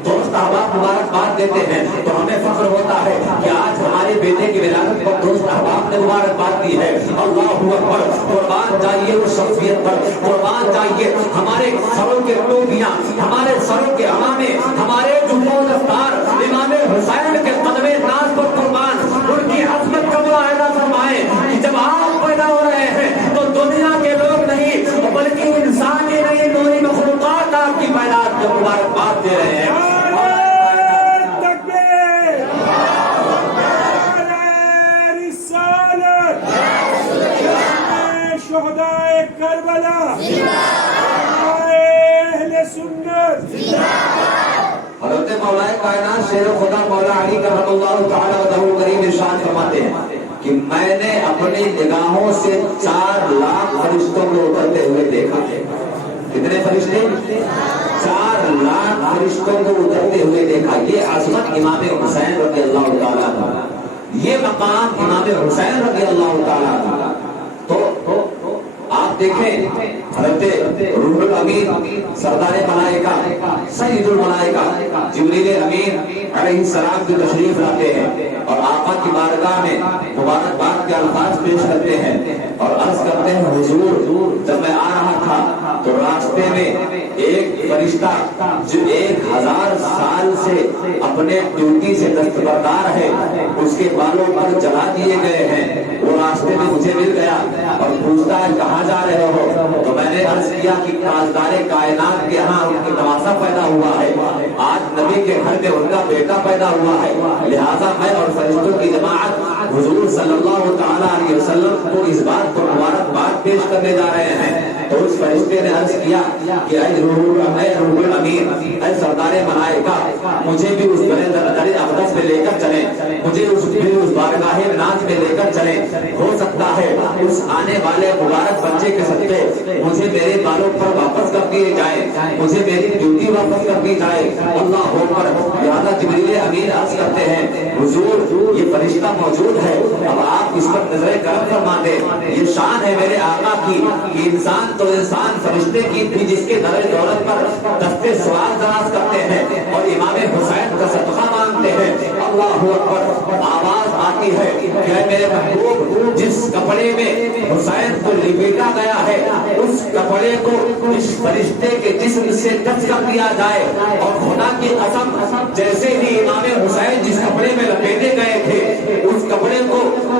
دوست احباب مبارکباد دیتے ہیں تو ہمیں فخر ہوتا ہے کہ آج ہمارے بیٹے کی ولادت پر دوست احباب نے مبارکباد دی ہے۔ اللہ اکبر، قربان جائیے اس شخصیت پر، قربان جائیے ہمارے سروں کے ٹوپیاں، ہمارے سروں کے عمامے، ہمارے جبوں و دستار امام حسین کے قدم ناز پر قربان، ان کی عظمت کا ملاحظہ فرمائیں کہ جب آپ پیدا ہو رہے ہیں تو دنیا کے لوگ نہیں بلکہ انسان ہی نہیں نوری مخلوقات آپ کی پیدائش کو مبارکباد دے رہے ہیں۔ شہدائے کربلا، اہل سنت، حضرت مولا کائنات شیر خدا مولا علی کرم اللہ تعالی وجہہ کریم ارشاد فرماتے ہیں کہ میں نے اپنی نگاہوں سے 4 لاکھ فرشتوں کو اترتے ہوئے دیکھا ہے۔ کتنے فرشتے؟ 4 لاکھ فرشتوں کو اترتے ہوئے دیکھا۔ یہ عظمت امام حسین رضی اللہ تعالیٰ عنہ یہ مقام امام حسین رضی اللہ تعالیٰ عنہ. تو آپ دیکھیں حضرت روح الامین سردار ملائکہ سید الملائکہ جبریل امین علیہ السلام کی تشریف لاتے ہیں اور آقا کی بارگاہ میں مبارکباد کے الفاظ پیش کرتے ہیں اور عرض کرتے ہیں حضور جب میں آ رہا تھا تو راستے میں ایک فرشتہ جو 1000 سال سے اپنے ڈیوٹی سے دستبردار ہے اس کے بالوں پر جلا دیے گئے ہیں، وہ راستے میں مجھے مل گیا اور پوچھتا ہے کہاں جا رہے ہو؟ تو میں نے عرض کیا کہ تاجدار کائنات کے ہاں ان کی نواسا پیدا ہوا ہے، آج نبی کے گھر میں ان کا بیٹا پیدا ہوا ہے، لہذا میں اور فرشتوں کی جماعت حضور صلی اللہ تعالیٰ علیہ وسلم کو اس بات کو مبارکباد پیش کرنے جا رہے ہیں. تو اس فرشتے نے عرض کیا کہ اے روح الامین، اے سردار ملائکہ، مجھے بھی اس بڑے اقدس میں لے کر چلیں، مجھے اس بارگاہ ناز میں لے کر چلیں. ہو سکتا ہے اس آنے والے مبارک بچے کے صدقے مجھے میرے بالوں پر واپس کر دیے جائیں، مجھے میری ڈیوٹی واپس کر دی جائے. اللہ اکبر. لہذا جبریل امین عرض کرتے ہیں حضور یہ فرشتہ موجود ہے، اب آپ اس پر نظر کرم فرما دیں. یہ شان ہے میرے آقا کی کہ انسان تو انسان فرشتے کی بھی جس کے در دولت پر دستے سوال دراز کرتے ہیں اور امام حسین کا صدقہ مانگتے ہیں. اللہ اکبر. آواز آتی ہے کہ اے میرے محبوب، جس کپڑے میں حسین کو لپیٹا گیا ہے اس کپڑے کو اس فرشتے کے جسم سے ٹچ کر دیا جائے. اور خدا کی قسم جیسے ہی امام حسین جس کپڑے میں لپیٹے گئے تھے اس کپڑے کو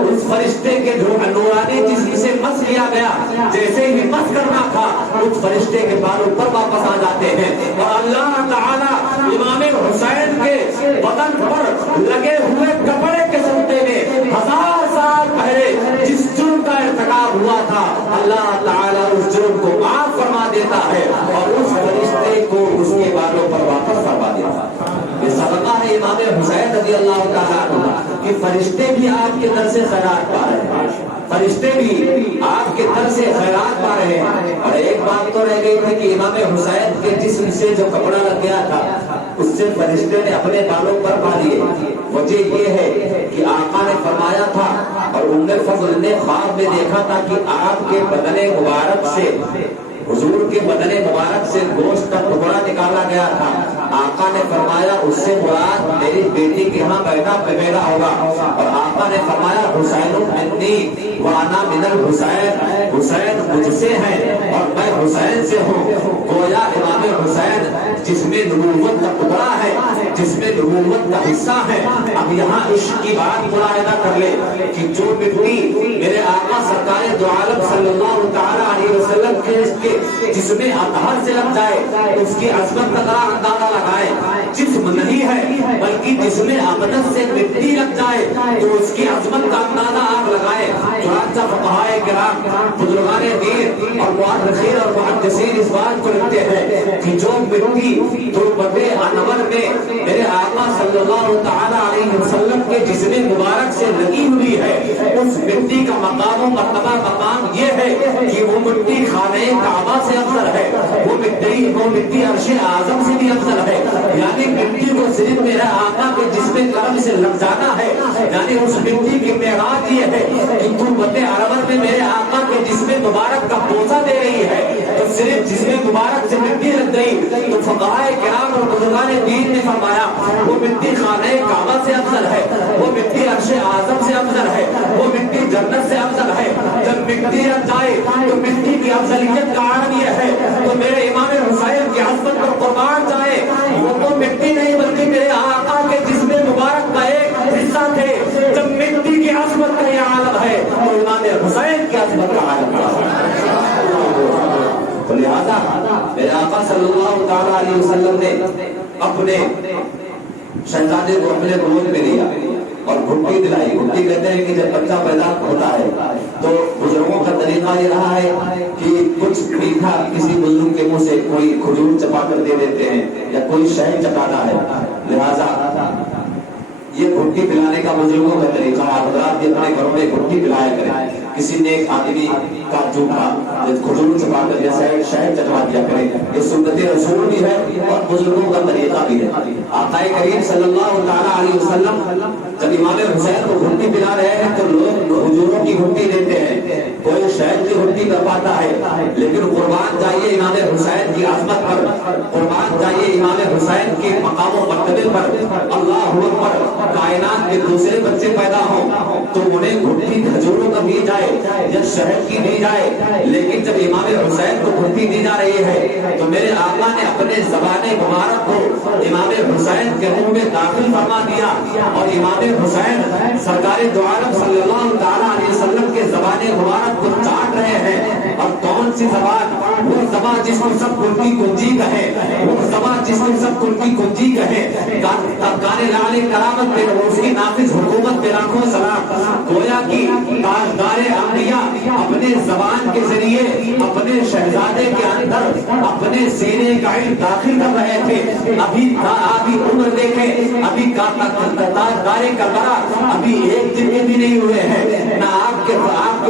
اس فرشتے کے نورانی جسم سے مس لیا گیا. جیسے ہی مس کرنا تھا اس فرشتے کے بالوں پر واپس آ جاتے ہیں اور اللہ تعالیٰ امام حسین کے بدن پر لگے ہوئے کپڑے کے صدقے میں 1000 سال پہلے جس جرم کا ارتکاب ہوا تھا اللہ تعالیٰ اس جرم کو معاف فرما دیتا ہے اور اس فرشتے کو اس کے بالوں پر واپس فرما دیتا ہے. یہ صدقہ ہے امام حسین رضی اللہ تعالیٰ عنہ کہ فرشتے بھی آپ کے در سے خیرات پا رہے ہیں، فرشتے بھی آپ کے در سے خیرات پا رہے ہیں. اور ایک بات تو رہ گئی تھی کہ امام حسین کے جسم سے جو کپڑا لگ گیا تھا اس سے فرشتے نے اپنے بالوں پر پا لیے. وجہ یہ ہے کہ آقا نے فرمایا تھا اور ام فضل نے خواب میں دیکھا تھا کہ آپ کے بدن مبارک سے حضور کے بدن مبارک سے گوشت کا ٹکڑا نکالا گیا تھا. آقا نے فرمایا اس سے مراد میری بیٹی کے ہاں بیٹا پیدا ہوگا اور آقا نے فرمایا حسین منی وانا من الحسین، حسین مجھ سے ہے اور میں حسین سے ہوں. گویا امام حسین جس میں نبوت کا ٹکڑا ہے، جس میں نبوت کا حصہ ہے. اب یہاں عشق کی بات ملاحظہ کر لے کہ جو مٹی میرے آقا سرکار دو عالم صلی اللہ تعالی علیہ وسلم کے جس میں اطہر سے لگ جائے اس کی عظمت کا ذرا اندازہ لگائے. جسم نہیں ہے بلکہ جس میں اقدس سے مٹی لگ جائے تو اس کی عظمت کا اندازہ آپ لگائے. چنانچہ فقہائے کرام، بزرگان دین اور مؤرخین اور محدثین اس بات کو لکھتے ہیں کہ جو مٹی تربت انور میں میرے آقا صلی اللہ تعالی علیہ وسلم کے جسم مبارک سے لگی ہوئی ہے اس مٹی کا مقام و مرتبہ مقام یہ ہے کہ وہ مٹی خانہ کعبہ سے افضل ہے، وہ مٹی عرش اعظم سے بھی افضل ہے. یعنی مٹی کو صرف میرے آقا کے جسم کرم سے لگ جانا ہے. یعنی اس مٹی کی معراج یہ ہے کہ تربت انور میں میرے آقا کے جسم مبارک کا بوسہ دے رہی ہے تو صرف جسم مبارک سے مٹی لگ گئی تو فقہائے کرام اور بزرگان دین نے فرمایا وہ مٹی خانہ کعبہ سے افضل ہے، وہ مٹی عرش اعظم سے افضل ہے، وہ مٹی جنت سے افضل ہے. جب مٹی لگ جائے تو مٹی کی افضلیت کا عالم یہ ہے تو میرے امام حسین کی عظمت پر قربان جائے وہ تو مٹی نہیں بلکہ میرے آقا کے جسم مبارک کا ایک حصہ تھے. جب مٹی کی عظمت کا یہ عالم ہے تو امام حسین کی عظمت کا عالم ہے. تو لہذا میرے آقا صلی اللہ تعالی علیہ وسلم نے اپنے شہزادے کو اپنے گود میں لیا اور گھٹی دلائی. گھٹی کہتے ہیں کہ جب بچہ پیدا ہوتا ہے تو بزرگوں کا طریقہ یہ رہا ہے کہ کچھ میٹھا کسی بزرگ کے منہ سے کوئی کھجور چپا کر دے دیتے ہیں یا کوئی شہد چٹانا ہے. لہذا یہ گھٹی پلانے کا بزرگوں کا طریقہ ہے. حضرات بھی اپنے گھروں میں گھٹی پلایا کریں. کسی نے ایک آدمی کا جھوٹا کھجور چھپا کر جیسا شہد چٹوا دیا کرے. یہ سنت رسول بھی ہے اور بزرگوں کا طریقہ بھی ہے. آقا کریم صلی اللہ تعالیٰ علیہ وسلم جب امام حسین کو گھٹی پلا رہے ہیں تو لوگ کھجوروں کی گھٹی دیتے ہیں, کوئی شہد کی گھٹی کر پاتا ہے. لیکن قربان جائیے امام حسین کی عظمت پر, قربان جائیے امام حسین کے مقام و مرتبے پر. اللہ اکبر. کائنات کے دوسرے بچے پیدا ہوں تو انہیں گھٹی کھجوروں کا دی جائے یا شہد کی دی جائے, لیکن جب امام حسین کو گھٹی دی جا رہی ہے تو میرے آقا نے اپنے زبان مبارک کو امام حسین کے منہ میں داخل فرما دیا, اور امام حسین سرکار دو عالم صلی اللہ تعالیٰ علیہ وسلم کے زبان مبارک کو چاٹ رہے ہیں. اور کون سی زبان؟ وہ زبان جس کو سب کل کی کنجی کہے, وہ زبان جس کو سب کل کی کنجی کہے. افغان لال کرامت پہ اس کی نافذ حکومت پہ لاکھوں سلام. گویا کی تاجدار انبیاء اپنے زبان کے ذریعے اپنے شہزادے کے اندر اپنے سینے کا علم داخل کر رہے تھے. ابھی عمر دیکھے, ابھی تاجدار کربلا ابھی ایک دن کے بھی نہیں ہوئے ہیں. نہ آپ کے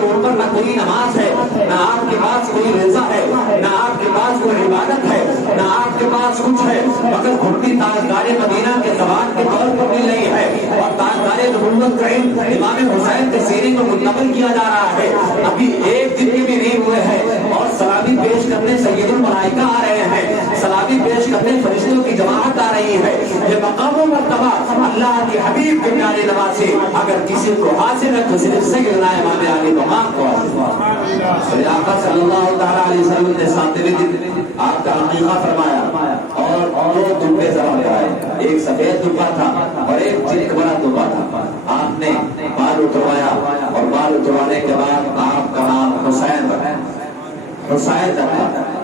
اوپر نہ کوئی نماز ہے, نہ آپ کے پاس کوئی روزہ ہے, نہ آپ کے پاس کوئی عبادت ہے, نہ آپ کے پاس کچھ ہے, مگر گھٹی تاجدار مدینہ کے زبان کے طور پر مل رہی ہے. اور تاجدار نبوت کا علم امام حسین کے سینے کو منتقل کیا جا رہا ہے. ابھی ایک دن کے بھی نہیں ہوئے ہیں اور سلامی پیش کرنے سید الملائکہ آ رہے ہیں, سلامی پیش کرنے فرشتوں کی جماعت آ رہی ہے. یہ مقام و مرتبہ اللہ کے حبیب کے پیارے نوازے اگر کسی کو حاصل ہے تو صرف سیدنا امام علی مقام کو حاصل. آقا صلی اللہ تعالیٰ علیہ وسلم نے 7ویں دن آپ کا عقیقہ فرمایا اور 2 دبے ذبح کرائے. ایک سفید دبا تھا اور ایک چنک بڑا دبا تھا. آپ نے بال اتروایا اور بال اتروانے کے بعد آپ کا نام حسین رکھا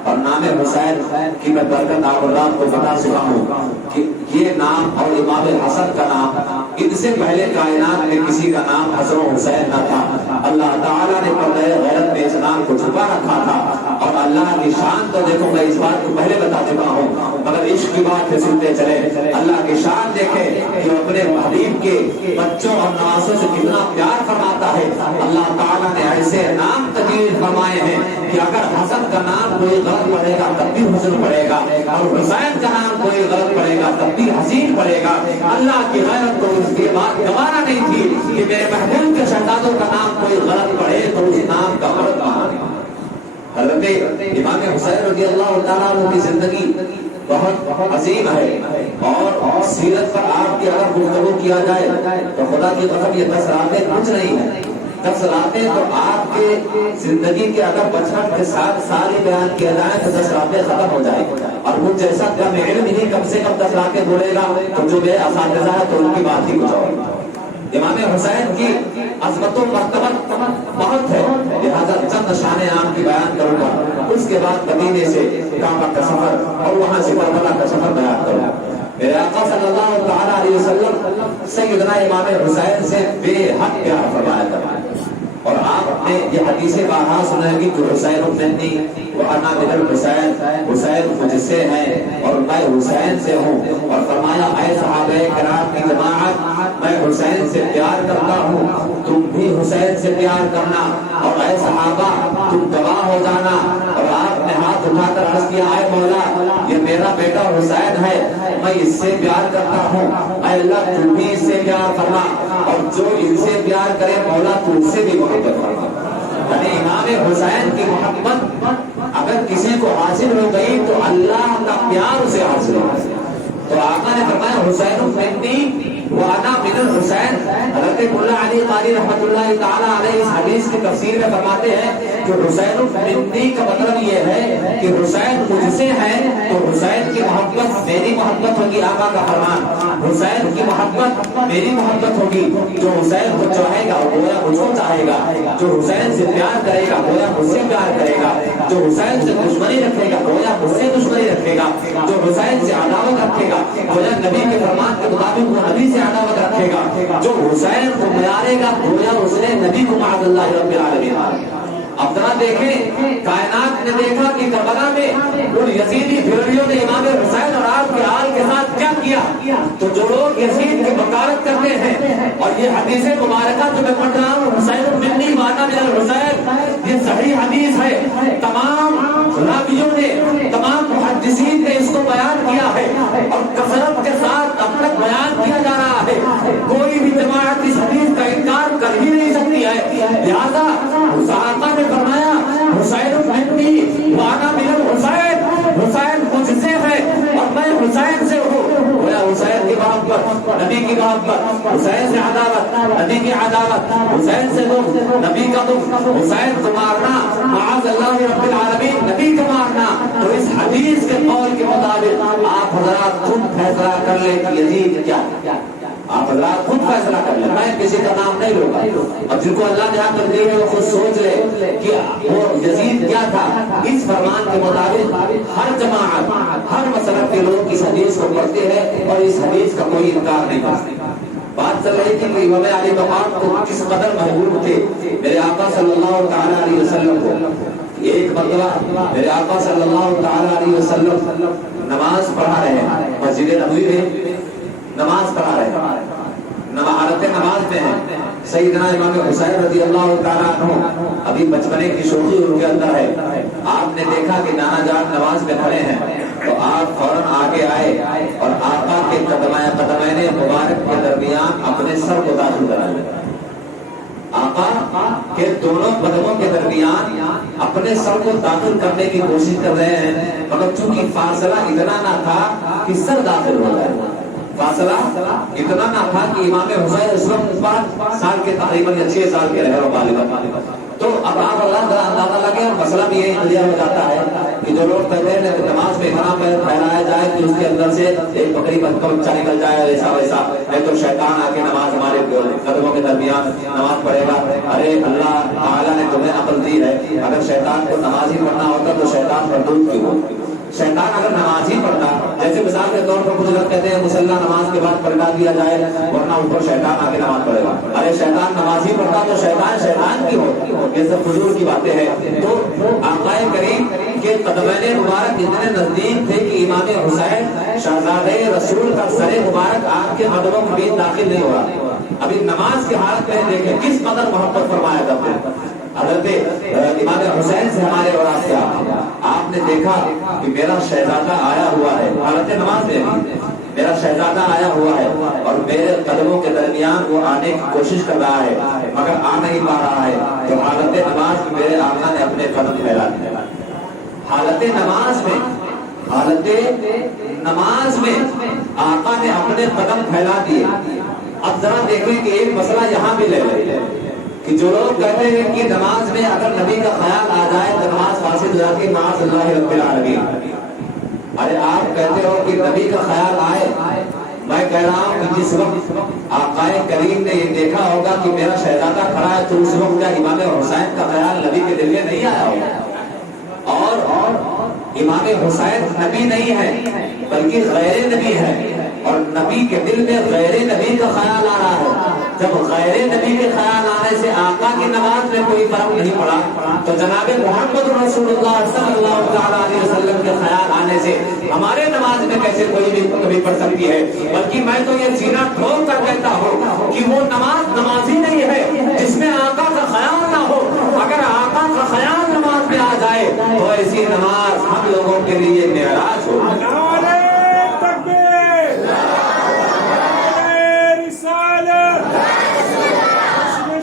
اور نام حسین کی میں برکت آپ کو بتا چکا ہوں کہ یہ نام اور امام حسن کا نام, ان سے پہلے کائنات میں کسی کا نام حسن و حسین نہ تھا. اللہ تعالیٰ نے پردہ غیرت میں اس نام کو چھپا رکھا تھا. اور اللہ کی شان تو دیکھو, میں اس بات کو پہلے بتا چکا ہوں, مگر عشق کی بات سے سنتے چلے. اللہ کی شان دیکھیں کہ اپنے حبیب کے بچوں اور نوازوں سے کتنا پیار فرماتا ہے. اللہ تعالیٰ نے ایسے نام تجویز فرمائے ہیں کہ اگر حسن کا نام کوئی غلط پڑے گا تب بھی حسن پڑے گا, اور حسین کا نام کوئی غلط پڑے گا تب بھی حسین پڑے گا. اللہ کی غیرت کو اس کی بات گوارا نہیں تھی کہ میرے محبوب کے شہزادوں کا نام کوئی غلط پڑے تو اس نام کا غلط بہانے. حضرت امام حسین رضی اللہ تعالیٰ عنہ کی زندگی بہت عظیم ہے, اور سیرت پر آپ کی اگر گفتگو کیا جائے تو خدا کی قسم یہ 10 راتیں کچھ نہیں ہے. 10 راتیں تو آپ کے زندگی کے اگر 55 کے 7 سال ہی بیان کیا جائے تو 10 راتیں ختم ہو جائے. اور مجھ جیسا کم علم ہی کم سے کم 10 راتیں بولے گا تو جو میرے اساتذہ ہے تو ان کی بات ہی کچھ اور. امام حسین کی عظمت و مرتبت بہت ہے, لہذا چند شان عام کی بیان کروں گا. اس کے بعد مدینے سے کعبہ کا سفر اور وہاں سے کربلا کا سفر بیان کروں گا. میرے آقا صلی اللہ تعالیٰ علیہ وسلم سیدنا امام حسین سے بے حد پیار فرمایا کرتے. اور آپ نے یہ حدیث بارہا سنا ہے کہ حسین منی وانا من الحسین, حسین مجھ سے ہیں اور میں حسین سے ہوں. اور فرمایا اے صحابہ کرام کی جماعت, میں حسین سے پیار کرتا ہوں, تم بھی حسین سے پیار کرنا. اور اے صحابہ تم گواہ ہو جانا. اور آپ نے ہاتھ اٹھا کر عرض کیا اے مولا یہ میرا بیٹا حسین ہے, میں اس سے پیار کرتا ہوں, اے اللہ تم بھی اس سے پیار فرما. اور جو ان سے پیار کرے مولا تو اس سے بھی محبت فرما. یعنی امام حسین کی محبت اگر کسی کو حاصل ہو گئی تو اللہ کا پیار اسے حاصل ہو. تو آقا نے فرمایا حسین منی وانا من الحسین. حضرت مولا علی قاری رحمۃ اللہ تعالی علیہ اس حدیث کی تفسیر میں فرماتے ہیں کہ حسین منی کا مطلب یہ ہے کہ حسین مجھ سے ہے تو حسین کی محبت میری محبت ہوگی. آقا کا فرمان, حسین کی محبت میری محبت ہوگی. جو حسین کو چاہے گا گویا مجھ کو چاہے گا, جو حسین سے پیار کرے گا گویا مجھ سے پیار کرے گا, جو حسین سے دشمنی رکھے گا گویا مجھ سے دشمنی رکھے گا, جو حسین سے عداوت رکھے گا گویا نبی کے فرمان کے مطابق وہ نبی سے عداوت رکھے گا, جو حسین کو مارے گا گویا اس نے نبی کو معاذ اللہ رب العالمین. اب ذرا دیکھیں کائنات نے دیکھا کہ کربلا میں ان یزیدی پھرڑیوں نے امام حسین اور آپ کے آل کے ساتھ کیا کیا. تو جو لوگ یزید کی بکارت کرتے ہیں اور یہ حدیث مبارکہ جو میں پڑھ رہا ہوں حسین منی وانا من الحسین یہ صحیح حدیث ہے تمام راویوں نے تمام محدثین نے اس کو بیان کیا ہے اور کثرت کے ساتھ اب تک بیان کیا جا رہا ہے کوئی بھی جماعت اس حدیث کا انکار کر ہی نہیں سکتی ہے لہذا صحابہ نے فرمایا حسین منی وانا من الحسین حسین مجھ سے ہے اور میں حسین سے ہوں حسین کی محبت نبی کی محبت حسین سے عداوت نبی کی عداوت حسین سے دکھ نبی کا دکھ حسین کو مارنا معاذ اللہ رب العالمین نبی کو مارنا تو اس حدیث کے قول کے مطابق آپ حضرات خود فیصلہ کر لیں کہ یزید کیا آپ حضرات خود فیصلہ کر لیں میں کسی کا نام نہیں لوں گا اور جن کو اللہ نے عقل دی ہے وہ خود سوچ لے کہ وہ یزید کیا تھا اس فرمان کے مطابق ہر جماعت ہر مسلک کے لوگ اس حدیث کو پڑھتے ہیں اور اس حدیث کا کوئی انکار نہیں کرتے بات چل رہی تھی کہ امام علی مقام کو کس قدر محبوب تھے میرے آقا صلی اللہ تعالی علیہ وسلم کو ایک مرتبہ میرے آقا صلی اللہ تعالی علیہ وسلم نماز پڑھا رہے ہیں مسجد نبوی میں نماز پڑھا رہے ہیں حالت نماز میں ہیں سیدنا امام حسین رضی اللہ تعالیٰ عنہ ابھی بچپنے کی شوخی ان کے اندر ہے آپ نے دیکھا کہ نانا جان نماز میں کھڑے ہیں تو آپ فوراً آگے آئے اور آقا کے قدمین مبارک کے درمیان اپنے سر کو داخل کرا لیا آقا کے دونوں قدموں کے درمیان اپنے سر کو داخل کرنے کی کوشش کر رہے ہیں مگر چونکہ فاصلہ اتنا نہ تھا کہ سر داخل ہو جائے فاصلہ اتنا نہ تھا کہ امام حسین اس وقت 5 سال کے تقریباً 6 سال کے رہے غالباً تو اب آپ اللہ کا اندازہ لگے اور مسئلہ بھی یہی کلیئر ہو جاتا ہے کہ جو لوگ کہتے ہیں کہ نماز میں اتنا پیر پھیلایا جائے کہ اس کے اندر سے ایک بکری کا بچہ نکل جائے ایسا ویسا نہیں تو شیطان آ کے نماز ہمارے قدموں کے درمیان نماز پڑھے گا ارے اللہ تعالیٰ نے تمہیں عقل دی ہے اگر شیطان کو نماز ہی پڑھنا ہوتا تو شیطان مردود کیوں ہو شیطان اگر نماز ہی پڑھتا جیسے مثال کے طور پر کچھ لوگ کہتے ہیں مسلح نماز کے بعد پلٹا دیا جائے ورنہ اوپر شیطان آ کے نماز پڑھے گا ارے شیطان نماز ہی پڑھتا تو شیطان کی ہو یہ سب فضول کی باتیں ہیں تو آقا کریم کے قدمین مبارک اتنے نزدیک تھے کہ امام حسین شہزادہ رسول کا سر مبارک آپ کے قدموں کے بیچ داخل نہیں ہو رہا ابھی نماز کی حالت میں دیکھیں کس قدر محبت فرمایا تھا حضرت امام حسین سے ہمارے اور آپ کیا آپ نے دیکھا کہ میرا شہزادہ آیا ہوا ہے حالت نماز میں میرا شہزادہ آیا ہوا ہے اور میرے قدموں کے درمیان وہ آنے کی کوشش کر رہا ہے مگر آ نہیں پا رہا ہے تو حالت نماز میں میرے آقا نے اپنے قدم پھیلا دیا حالت نماز میں آقا نے اپنے قدم پھیلا دیے اب ذرا دیکھیں کہ ایک مسئلہ یہاں بھی لے لیں کہ جو لوگ کہتے ہیں کہ نماز میں اگر نبی کا خیال آ جائے تو نماز فاسد ہو جاتی ہے معاذ اللہ رب العالمین ارے آپ کہتے ہو کہ نبی کا خیال آئے میں کہہ رہا ہوں کہ جس وقت آقا کریم نے یہ دیکھا ہوگا کہ میرا شہزادہ کھڑا ہے تو اس وقت کیا امام حسین کا خیال نبی کے دل میں نہیں آیا ہوگا اور امام حسین نبی نہیں ہے بلکہ غیر نبی ہے اور نبی کے دل میں غیر نبی کا خیال آ رہا ہے جب غیر نبی کے خیال آنے سے آقا کی نماز میں کوئی فرق نہیں پڑا تو جناب محمد رسول اللہ صلی اللہ علیہ وسلم کے خیال آنے سے ہمارے نماز میں کیسے کوئی بھی کمی پڑ سکتی ہے بلکہ میں تو یہ سینہ ٹھوک کر کہتا ہوں کہ وہ نماز ہی نہیں ہے جس میں آقا کا خیال نہ ہو اگر آقا کا خیال نماز میں آ جائے تو ایسی نماز ہم لوگوں کے لیے معراج ہو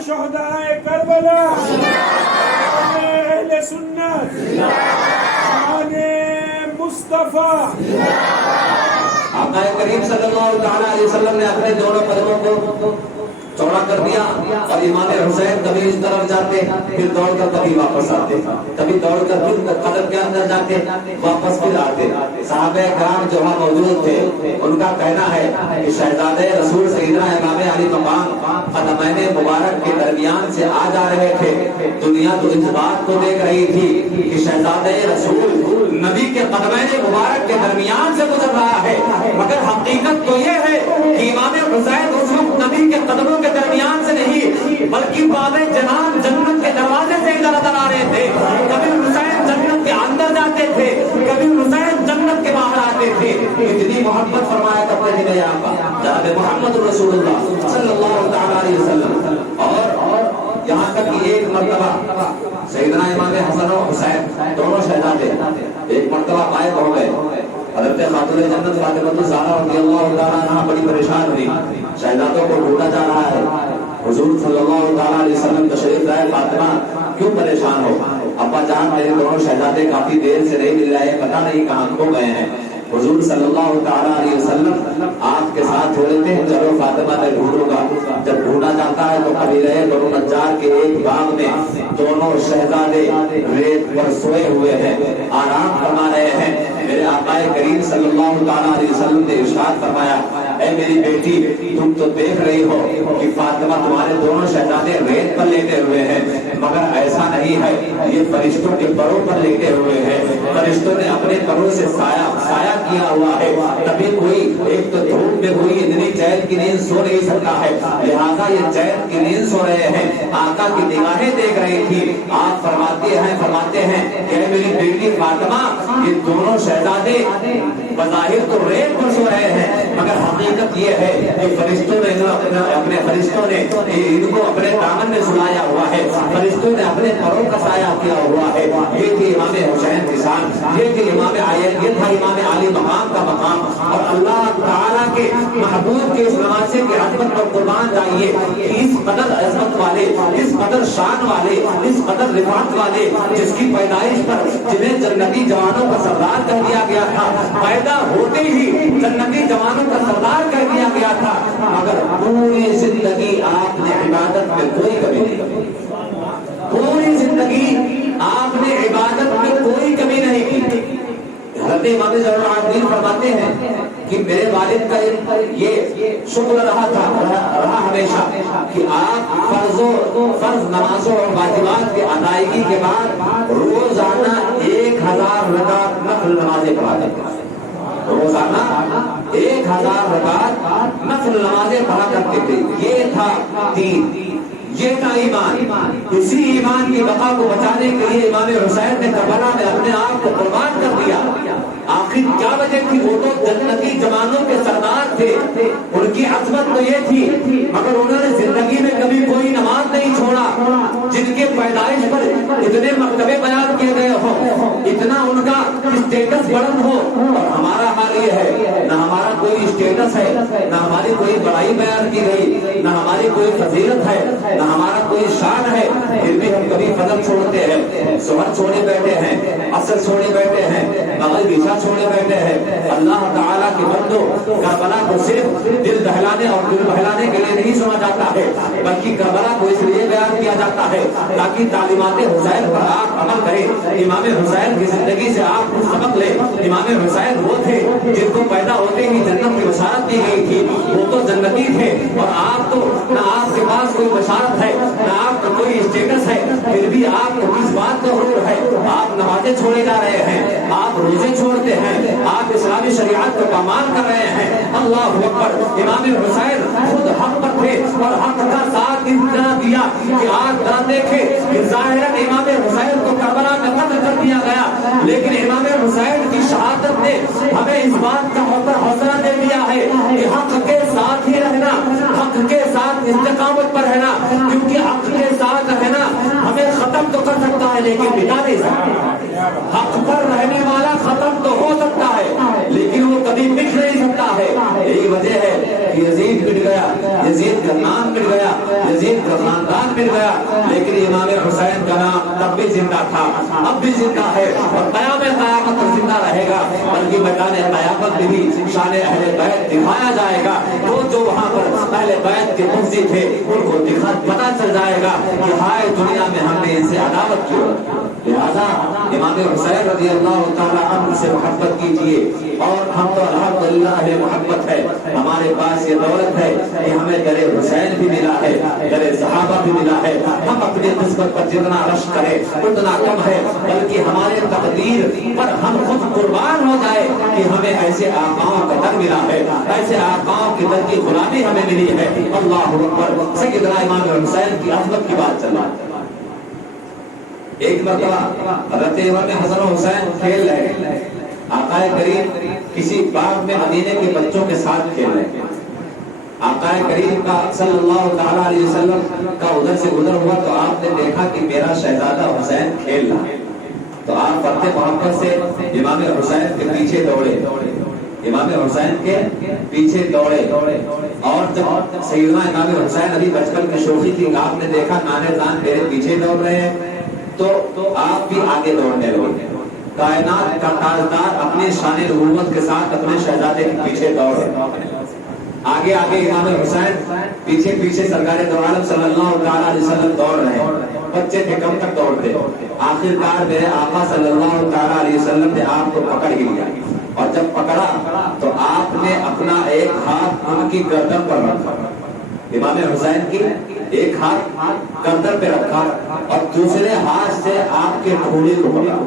شہدائے کربلا اہل سنت شان مصطفیٰ آقا کریم صلی اللہ تعالی علیہ وسلم نے اپنے دونوں قدموں کو چوڑا کر دیا اور امام حسین کبھی اس طرف جاتے پھر دوڑ کر کبھی واپس آتے کبھی دوڑ کر پھر قدم کے اندر جاتے واپس پھر آتے صحابہ کرام جو وہاں موجود تھے ان کا کہنا ہے کہ شہزادہ رسول سیدنا امام علی مقام قدمین مبارک کے درمیان سے آ جا رہے تھے دنیا تو اس بات کو دیکھ رہی تھی کہ شہزادہ رسول نبی کے قدمین مبارک کے درمیان سے گزر رہا ہے مگر حقیقت تو یہ ہے کہ امام حسین اس وقت نبی کے قدموں کے درمیان سے نہیں بلکہ باب جنان جنت کے دروازے سے ادھر ادھر آ رہے تھے کبھی حسین جنت کے اندر جاتے تھے کبھی حسین جنت کے باہر آتے فرماتے تھے, اتنی محبت فرمایا کرتے تھے میرے آقا جناب محمد رسول اللہ صلی اللہ تعالی علیہ وسلم. اور یہاں تک کہ ایک مرتبہ سیدنا امام حسن و حسین دونوں شہزادے ایک مرتبہ غائب ہو گئے. حضرت خاتون جنت فاطمہ الزہرا رضی اللہ تعالیٰ عنہا بڑی پریشان ہوئی, شہزادوں کو ڈھونڈا جا رہا ہے. حضور صلی اللہ تعالیٰ علیہ وسلم تشریف لائے, فاطمہ کیوں پریشان ہو, ابا جان میرے دونوں شہزادے کافی دیر سے نہیں مل رہے, پتہ نہیں کہاں کھو گئے ہیں. حضور صلی اللہ تعالیٰ علیہ وسلم آپ کے ساتھ ہو لیتے ہیں, چلو فاطمہ میں ڈھونڈوں گا. جب ڈھونڈا جاتا ہے تو قبیلہ بنو نجار کے ایک باغ میں دونوں شہزادے ریت پر سوئے ہوئے ہیں, آرام فرما رہے ہیں. میرے آقا کریم صلی اللہ تعالیٰ علیہ وسلم نے ارشاد فرمایا, اے میری بیٹی تم تو دیکھ رہی ہو کہ فاطمہ تمہارے دونوں شہزادے ریت پر لیٹے ہوئے ہیں, مگر ایسا نہیں ہے, یہ فرشتوں کے پروں پر لیٹے ہوئے ہیں. فرشتوں نے اپنے پروں سے سایہ کیا ہوا ہے, تبھی کوئی ایک تو دھوپ میں کوئی اتنی چین کی نیند سو نہیں سکتا ہے, لہذا یہ چین کی نیند سو رہے ہیں. آقا کی نگاہیں دیکھ رہی تھی. آپ فرماتے ہیں کہ میری بیٹی فاطمہ یہ دونوں شہزادے بظاہر تو ریت پر سو رہے ہیں, مگر حقیقت یہ ہے کہ فرشتوں نے ان کو اپنے دامن میں سلایا ہوا ہے, فرشتوں نے اپنے پروں کا سایہ کیا ہوا ہے. یہ تھی امام حسین کی شان, یہ تھی یہ تھا امام علی مقام کا مقام. اور اللہ تعالیٰ کے محبوب کے اس نواسے کے عظمت پر قربان جائیے کہ اس قدر عظمت والے, اس قدر شان والے, اس قدر رفعت والے, جس کی پیدائش پر جنہیں جنتی جوانوں کا سردار کہہ دیا گیا تھا, پیدا ہوتے ہی جنتی جوانوں کا سردار کہہ دیا گیا تھا, مگر پوری زندگی آپ نے عبادت میں کوئی کمی نہیں کی. پوری زندگی آپ نے عبادت میں کوئی کمی نہیں کی. حضرت امام زین العابدین فرماتے ہیں کہ میرے والد کا یہ شکر رہا ہمیشہ کہ آپ فرض نمازوں اور واجبات کی ادائیگی کے بعد روزانہ 1000 رکعت نفل نمازیں پڑھاتے تھے. روزانہ 1000 رکعت نفل نمازیں پڑھا کرتے تھے. یہ تھا دین, یہ تھا ایمان. اسی ایمان کی بقا کو بچانے کے لیے امام حسین نے کربلا میں اپنے آپ کو قربان کر دیا. آخر کیا وجہ تھی, وہ تو جنتی جوانوں کے سردار تھے, ان کی عظمت تو یہ تھی, مگر انہوں نے زندگی میں کبھی کوئی نماز نہیں چھوڑا. جن کے پیدائش پر اتنے مرتبے بیان کیے گئے ہو, اتنا ان کا اسٹیٹس بلند ہو, اور ہمارا حال یہ ہے نہ ہمارا کوئی اسٹیٹس ہے, نہ ہماری کوئی بڑائی بیان کی گئی, نہ ہماری کوئی فضیلت ہے, نہ ہمارا کوئی شان ہے, پھر بھی ہم کبھی فضل چھوڑتے ہیں, ظہر چھوڑے بیٹھے ہیں, عصر چھوڑے بیٹھے ہیں, مغرب عشاء چھوڑے بیٹھے ہیں. اللہ تعالیٰ کے بندوں, کربلا کو صرف دل دہلانے اور دل بہلانے کے لیے نہیں سنا جاتا ہے, بلکہ کربلا کو اس لیے بیان کیا جاتا ہے تاکہ تعلیمات حسین پر آپ عمل کریں, امام حسین کی زندگی سے آپ کچھ سبق لیں. امام حسین وہ تھے جن کو پیدا ہوتے ہی جنت کی بشارت دی گئی تھی, وہ تو جنتی تھے, اور آپ تو نہ آپ کے پاس کوئی بشارت ہے, نہ آپ کا کوئی اسٹیٹس ہے, پھر بھی آپ کو کس بات کا غرور ہے. آپ نمازیں چھوڑے جا رہے ہیں, آپ روزے چھوڑتے ہیں, آپ اسلامی شریعت کا پامال کر رہے ہیں. اللہ اکبر. امام حسین خود حق پر تھے اور حق کا ساتھ اتنا دیا کہ آج نہ دیکھے کہ ظاہراً امام حسین کو کربلا میں قتل کر دیا گیا, لیکن امام حسین کی شہادت نے ہمیں اس بات کا حوصلہ دے دیا ہے کہ حق کے ساتھ ہی رہنا, حق کے ساتھ استقامت پر رہنا, کیونکہ حق کے ساتھ رہنا ہمیں ختم تو کر سکتا ہے لیکن مٹا نہیں سکتا. حق پر رہنے والا ختم تو ہو سکتا ہے لیکن وہ کبھی مٹ نہیں سکتا ہے. یہی وجہ ہے کہ یزید مٹ گیا, یزید کا نام مٹ گیا, یزید کا خاندان مٹ گیا, لیکن امام حسین کا نام تب بھی زندہ تھا, اب بھی زندہ ہے, اور قیامت زندہ رہے گا. بلکہ میدان قیامت میں بھی شان اہل بیت دکھایا جائے گا. تو جو وہاں پر اہل بیت کے مفتی تھے ان کو پتا چل جائے گا کہ ہائے دنیا میں ہم نے ان سے عداوت کی. لہذا امام حسین رضی اللہ تعالیٰ عنہ سے محبت کیجیے, اور ہم تو الحمدللہ محبت ہے, ہمارے پاس یہ دولت ہے کہ ہمیں در حسین بھی ملا ہے, در صحابہ بھی ملا ہے. ہم اپنی قسمت پر جتنا رشک کریں اتنا کم ہے, بلکہ ہمارے تقدیر پر ہم خود قربان ہو جائے کہ ہمیں ایسے آقاؤں کا در ملا ہے, ایسے آقاؤں کی در کی غلامی ہمیں ملی ہے. اللہ اکبر. سیدنا امام حسین کی عظمت کی بات چل رہی ہے. ایک مرتبہ حضرت امام حسن و حسین کھیل رہے, آقا کریم کسی باغ میں مدینے کے بچوں کے ساتھ کھیل رہے ہیں. آقا کریم کا صلی اللہ تعالیٰ علیہ وسلم کا ادھر سے گزر ہوا تو آپ نے دیکھا کہ میرا شہزادہ حسین کھیل رہا ہے. تو آپ فرتے محبت سے امام حسین کے پیچھے دوڑے, امام حسین کے پیچھے دوڑے. اور جب سیدنا امام حسین ابھی بچپن کی شوخی تھی, آپ نے دیکھا نانے جان میرے پیچھے دوڑ رہے ہیں تو آپ بھی آگے دوڑنے لگے. کائنات کا تاجدار اپنے شان نبوت کے ساتھ اپنے شہزادے کے پیچھے دوڑ رہے. آگے آگے امام حسین, پیچھے پیچھے سرکار دو عالم صلی اللہ تعالیٰ علیہ وسلم دوڑ رہے ہیں. بچے تھے کم تک دوڑتے, آخرکار میرے آقا صلی اللہ تعالیٰ علیہ وسلم نے آپ کو پکڑ ہی لیا. اور جب پکڑا تو آپ نے اپنا ایک ہاتھ ان کی گردن پر رکھا, امام حسین کی ایک ہاتھ گردن پہ رکھا اور دوسرے ہاتھ سے آپ کے ٹھوڑی کو پکڑا.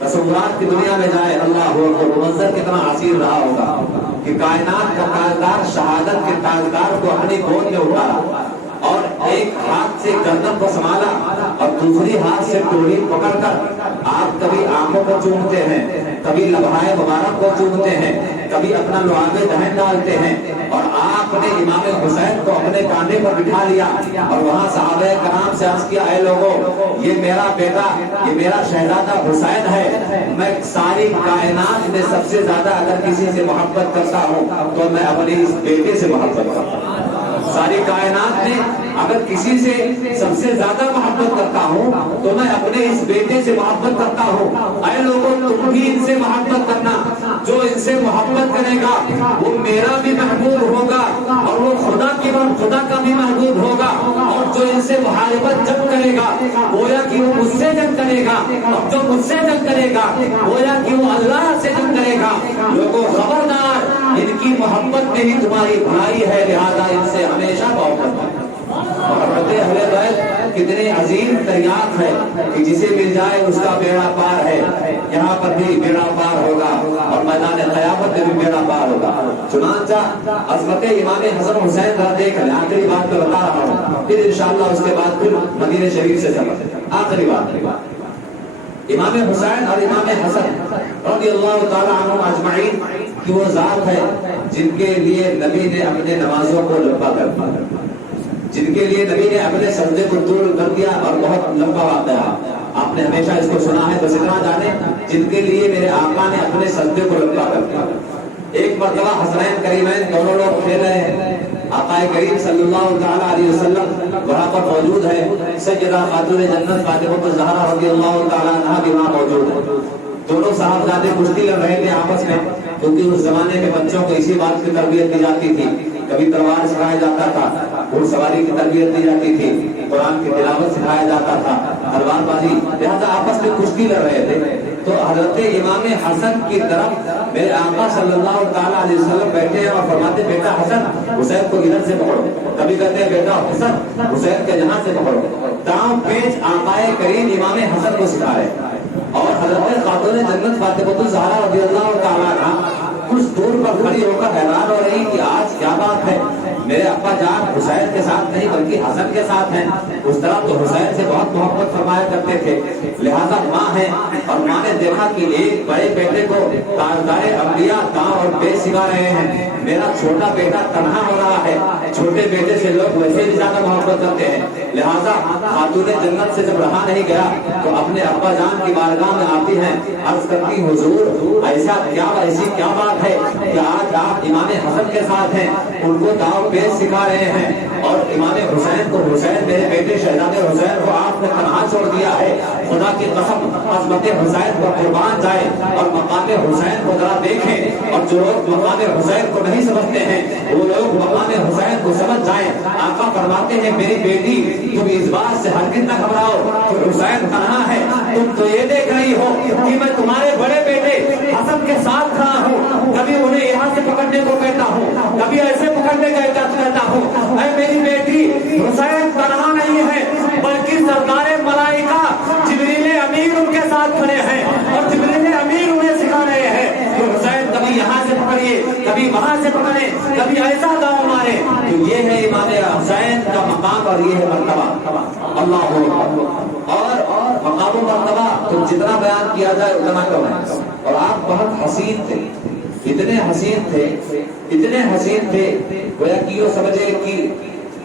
تصورات کی دنیا میں جائے, اللہ اکبر, منظر کتنا حسین رہا ہوگا کہ کائنات کا تاجدار, شہادت کے تاجدار کو اپنی گود میں اٹھایا اور ایک ہاتھ سے گردن کو سنبھالا اور دوسری ہاتھ سے ٹوڑی پکڑ کر آپ کبھی آنکھوں کو چومتے ہیں, کبھی لبھائے مبارک کو چومتے ہیں, کبھی اپنا لعاب دہن ڈالتے ہیں. اور آپ نے امام حسین کو اپنے کاندھے پر بٹھا لیا اور وہاں صحابہ کرام سے عرض کیا, اے لوگوں, یہ میرا بیٹا, یہ میرا شہزادہ حسین ہے. میں ساری کائنات میں سب سے زیادہ اگر کسی سے محبت کرتا ہوں تو میں اپنے اس بیٹے سے محبت کرتا ہوں. ساری کائنات میں اگر کسی سے سب سے زیادہ محبت کرتا ہوں تو میں اپنے اس بیٹے سے محبت کرتا ہوں. اے لوگوں, تم بھی ان سے محبت کرنا. جو ان سے محبت کرے گا وہ میرا بھی محبوب ہوگا اور وہ خدا کا بھی محبوب ہوگا. اور جو ان سے محبت جب کرے گا گویا کہ وہ مجھ سے جنگ کرے گا, اور جو مجھ سے جنگ کرے گا گویا کہ وہ اللہ سے جنگ کرے گا. لوگوں خبردار, ان کی محبت میں ہی تمہاری بھلائی ہے, لہذا ان سے ہمیشہ محبت کرو. محبت اہل بیت کتنے عظیم دریافت ہے کہ جسے مل جائے اس کا بیڑا پار ہے. یہاں پر بھی بیڑا پار ہوگا اور میدان قیامت میں بھی بیڑا پار ہوگا. چنانچہ عظمت امام حسن حسین کا دیکھ لیں. آخری بات میں بتا رہا ہوں, پھر انشاءاللہ اس کے بعد پھر مدینہ شریف سے سفر. آخری بات, امام حسین اور امام حسن رضی اللہ تعالی عنہم اجمعین کی وہ ذات ہے جن کے لیے نبی نے اپنے نمازوں کو لمبا کر دیا, جن کے لیے نبی نے اپنے سجدے کو طول کر دیا. اور بہت لمبا واقعہ آپ نے ہمیشہ اس کو سنا ہے, بس اتنا جانے جن کے لیے میرے آقا نے اپنے سجدے کو لمبا کر دیا. ایک مرتبہ حسنین کریمین دونوں لوگ کھیل رہے ہیں. آقا کریم صلی اللہ تعالیٰ علیہ وسلم وہاں پر موجود ہے. سیدہ خاتون جنت فاطمہ الزہرا رضی اللہ تعالیٰ عنہا بھی وہاں موجود ہے. دونوں صاحبزادے کشتی لڑ رہے تھے آپس میں, کیونکہ اس زمانے میں بچوں کو اسی بات کی تربیت دی جاتی تھی. کبھی تلوار سکھایا جاتا تھا, گھوڑ سواری کی تربیت دی جاتی تھی, قرآن کی تلاوت سکھایا جاتا تھا, تلوار بازی, لہذا آپس میں کشتی لڑ رہے تھے. تو حضرت امام حسن کی طرف میرے آقا صلی اللہ تعالیٰ علیہ وسلم بیٹھے ہیں اور فرماتے, بیٹا حسن حسین کو ادھر سے پکڑو. کبھی کہتے ہیں بیٹا حسن حسین کے یہاں سے پکڑو. داؤں پیچ آقا کریم امام حسن کو سکھا رہے. اور حضرت خاتون جنت فاطمہ الزہرا رضی اللہ تعالیٰ عنہا کچھ دور پر کھڑی ہو کر حیران ہو رہی کہ آج کیا بات ہے, میرے ابا جان حسین کے ساتھ نہیں بلکہ حسن کے ساتھ ہیں. اس طرح تو حسین سے بہت محبت فرمایا کرتے تھے, لہذا ماں ہے اور ماں نے دیکھا کہ ایک بڑے بیٹے کو تاجدار انبیاء داؤں اور پیچ سکھا رہے ہیں, میرا چھوٹا بیٹا تنہا ہو رہا ہے. چھوٹے بیٹے سے لوگ ویسے بھی زیادہ محبت کرتے ہیں. لہذا خاتون جنت سے جب رہا نہیں گیا تو اپنے ابا جان کی بارگاہ میں آتی ہیں, عرض کرتی, حضور ایسی کیا بات ہے کہ آج آپ امام حسن کے ساتھ ہیں, ان کو داؤں پیچ سکھا رہے ہیں, اور امام حسین کو, حسین میرے بیٹے شہزادے حسین کو آپ نے تنہا چھوڑ دیا ہے. خدا کی قسم عظمت حسین پر قربان جائے اور مقام حسین کو ذرا دیکھیں, اور جو لوگ مقام حسین کو نہیں سمجھتے ہیں وہ لوگ مقام حسین کو سمجھ جائیں. آقا فرماتے ہیں, میری بیٹی تم اس بات سے ہرگز نہ گھبراؤ کہ حسین تنہا ہے. تم تو یہ دیکھ رہی ہو کہ میں تمہارے بڑے بیٹے حسن کے ساتھ کھڑا ہوں, کبھی انہیں یہاں سے پکڑنے کو کہتا ہوں, کبھی ایسے پکڑنے کا کہتا ہوں. اے میری بیٹی, حسین تنہا نہیں ہے بلکہ سرکار ملائکہ جبریل امین ان کے ساتھ کھڑے ہیں, اور جبریل امین انہیں سکھا رہے ہیں کہ حسین کبھی یہاں سے پکڑیے, کبھی وہاں سے پکڑے, کبھی ایسا داؤں مارے. تو یہ ہے امام حسین کا مقام اور یہ ہے مرتبہ. اللہ اور مقام و مرتبہ تو جتنا بیان کیا جائے اتنا کم ہے. اور آپ بہت حسین تھے، اتنے حسین تھے گویا کہ یہ سمجھے کہ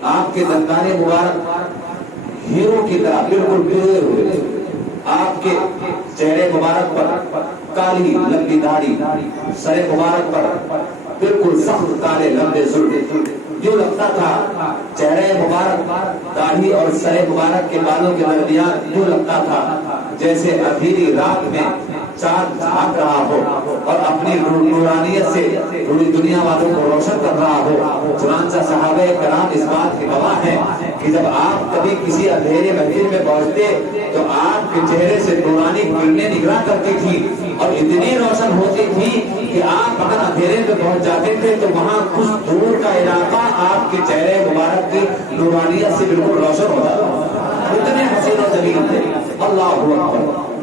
آپ کے دندان مبارک ہیرو کی طرح بالکل پورے ہوئے. آپ کے چہرے مبارک پر کالی لمبی داڑھی، سر مبارک پر بالکل سخت کالے لمبے زلف. جو لگتا تھا چہرے مبارک، داڑھی اور سر مبارک کے بالوں کے درمیان جو لگتا تھا جیسے اندھیری رات میں چاند جھانک رہا ہو اور اپنی نورانیت سے پوری دنیا والوں کو روشن کر رہا ہو. چنانچہ صحابہ کرام اس بات کی گواہ ہیں کہ جب آپ کبھی کسی اندھیرے محفل میں پہنچتے تو آپ کے چہرے سے نورانی کرنیں نکلا کرتی تھی اور اتنی روشن ہوتی تھی کہ آپ اگر اندھیرے میں پہنچ جاتے تھے تو وہاں کچھ دور کا علاقہ آپ کے چہرے مبارک کی نورانیت سے بالکل روشن ہو جاتا. اتنے حسین و جلیل تھے. اللہ اکبر،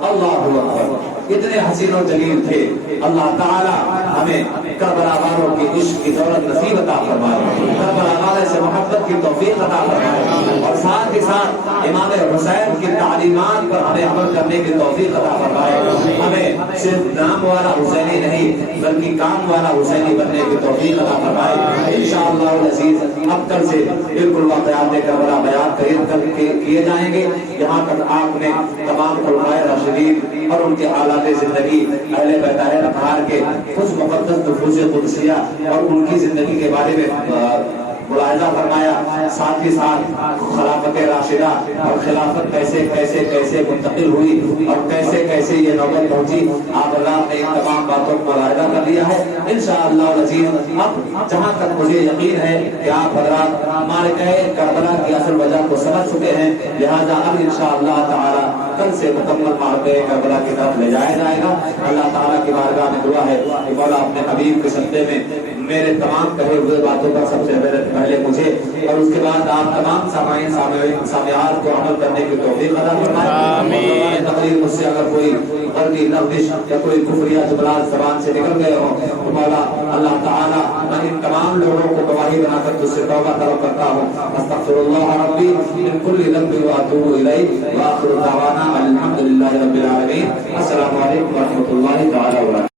اللہ اکبر، اتنے حسین و جلیل تھے. اللہ تعالی ہمیں کربلا والوں کی عشق کی دولت نصیب عطا فرمائے، کربلا والے سے محبت کی توفیق عطا فرمائے، اور ساتھ ہی ساتھ امام حسین کی تعلیمات پر ہمیں عمل کرنے کی توفیق عطا فرمائے. ہمیں صرف نام والا حسینی نہیں بلکہ کام والا حسینی بننے کی توفیق عطا فرمائے. انشاءاللہ العزیز اب کل سے بالکل واقعات کربلا بیان کیے جائیں گے. یہاں تک آپ نے تمام خلفائے راشدین اور ان کے حالات زندگی، اہل بیت اطہار کے خود مقدس نفوس قدسیہ اور ان کی زندگی کے بارے میں ملاحظہ فرمایا. ساتھ ہی ساتھ خلافت راشدہ اور خلافت کیسے منتقل ہوئی اور کیسے یہ نوبت پہنچی، آپ حضرات نے ان تمام باتوں کو ملاحظہ کر لیا ہے. انشاءاللہ العزیز اب جہاں تک مجھے یقین ہے کہ آپ حضرات معرکہ کربلا کی اصل وجہ کو سمجھ چکے ہیں، لہذا اب انشاءاللہ تعالی کل سے مکمل معرکہ کربلا کی طرف لے جایا جائے گا. اللہ تعالیٰ کی بارگاہ میں دعا ہے کہ مولا اپنے حبیب کے صدقے میں میرے تمام کہے ہوئے باتوں پر سب سے پہلے مجھے اور اس کے بعد آپ تمام سامعات کو عمل کرنے کی توفیق عطا فرمائے. آمین. تقریر مجھ سے اگر کوئی غلطی، لفظ یا کوئی کفر یا جملات زبان سے نکل گئے ہوں تو مولا اللہ تعالیٰ میں ان تمام لوگوں کو گواہی بنا کر تجھ سے توبہ طلب کرتا ہوں. استغفر اللہ ربی من کل ذنب واتوب الیہ واخر دعوانا الحمدللہ رب العالمین. السلام علیکم ورحمۃ اللہ تعالی وبرکاتہ.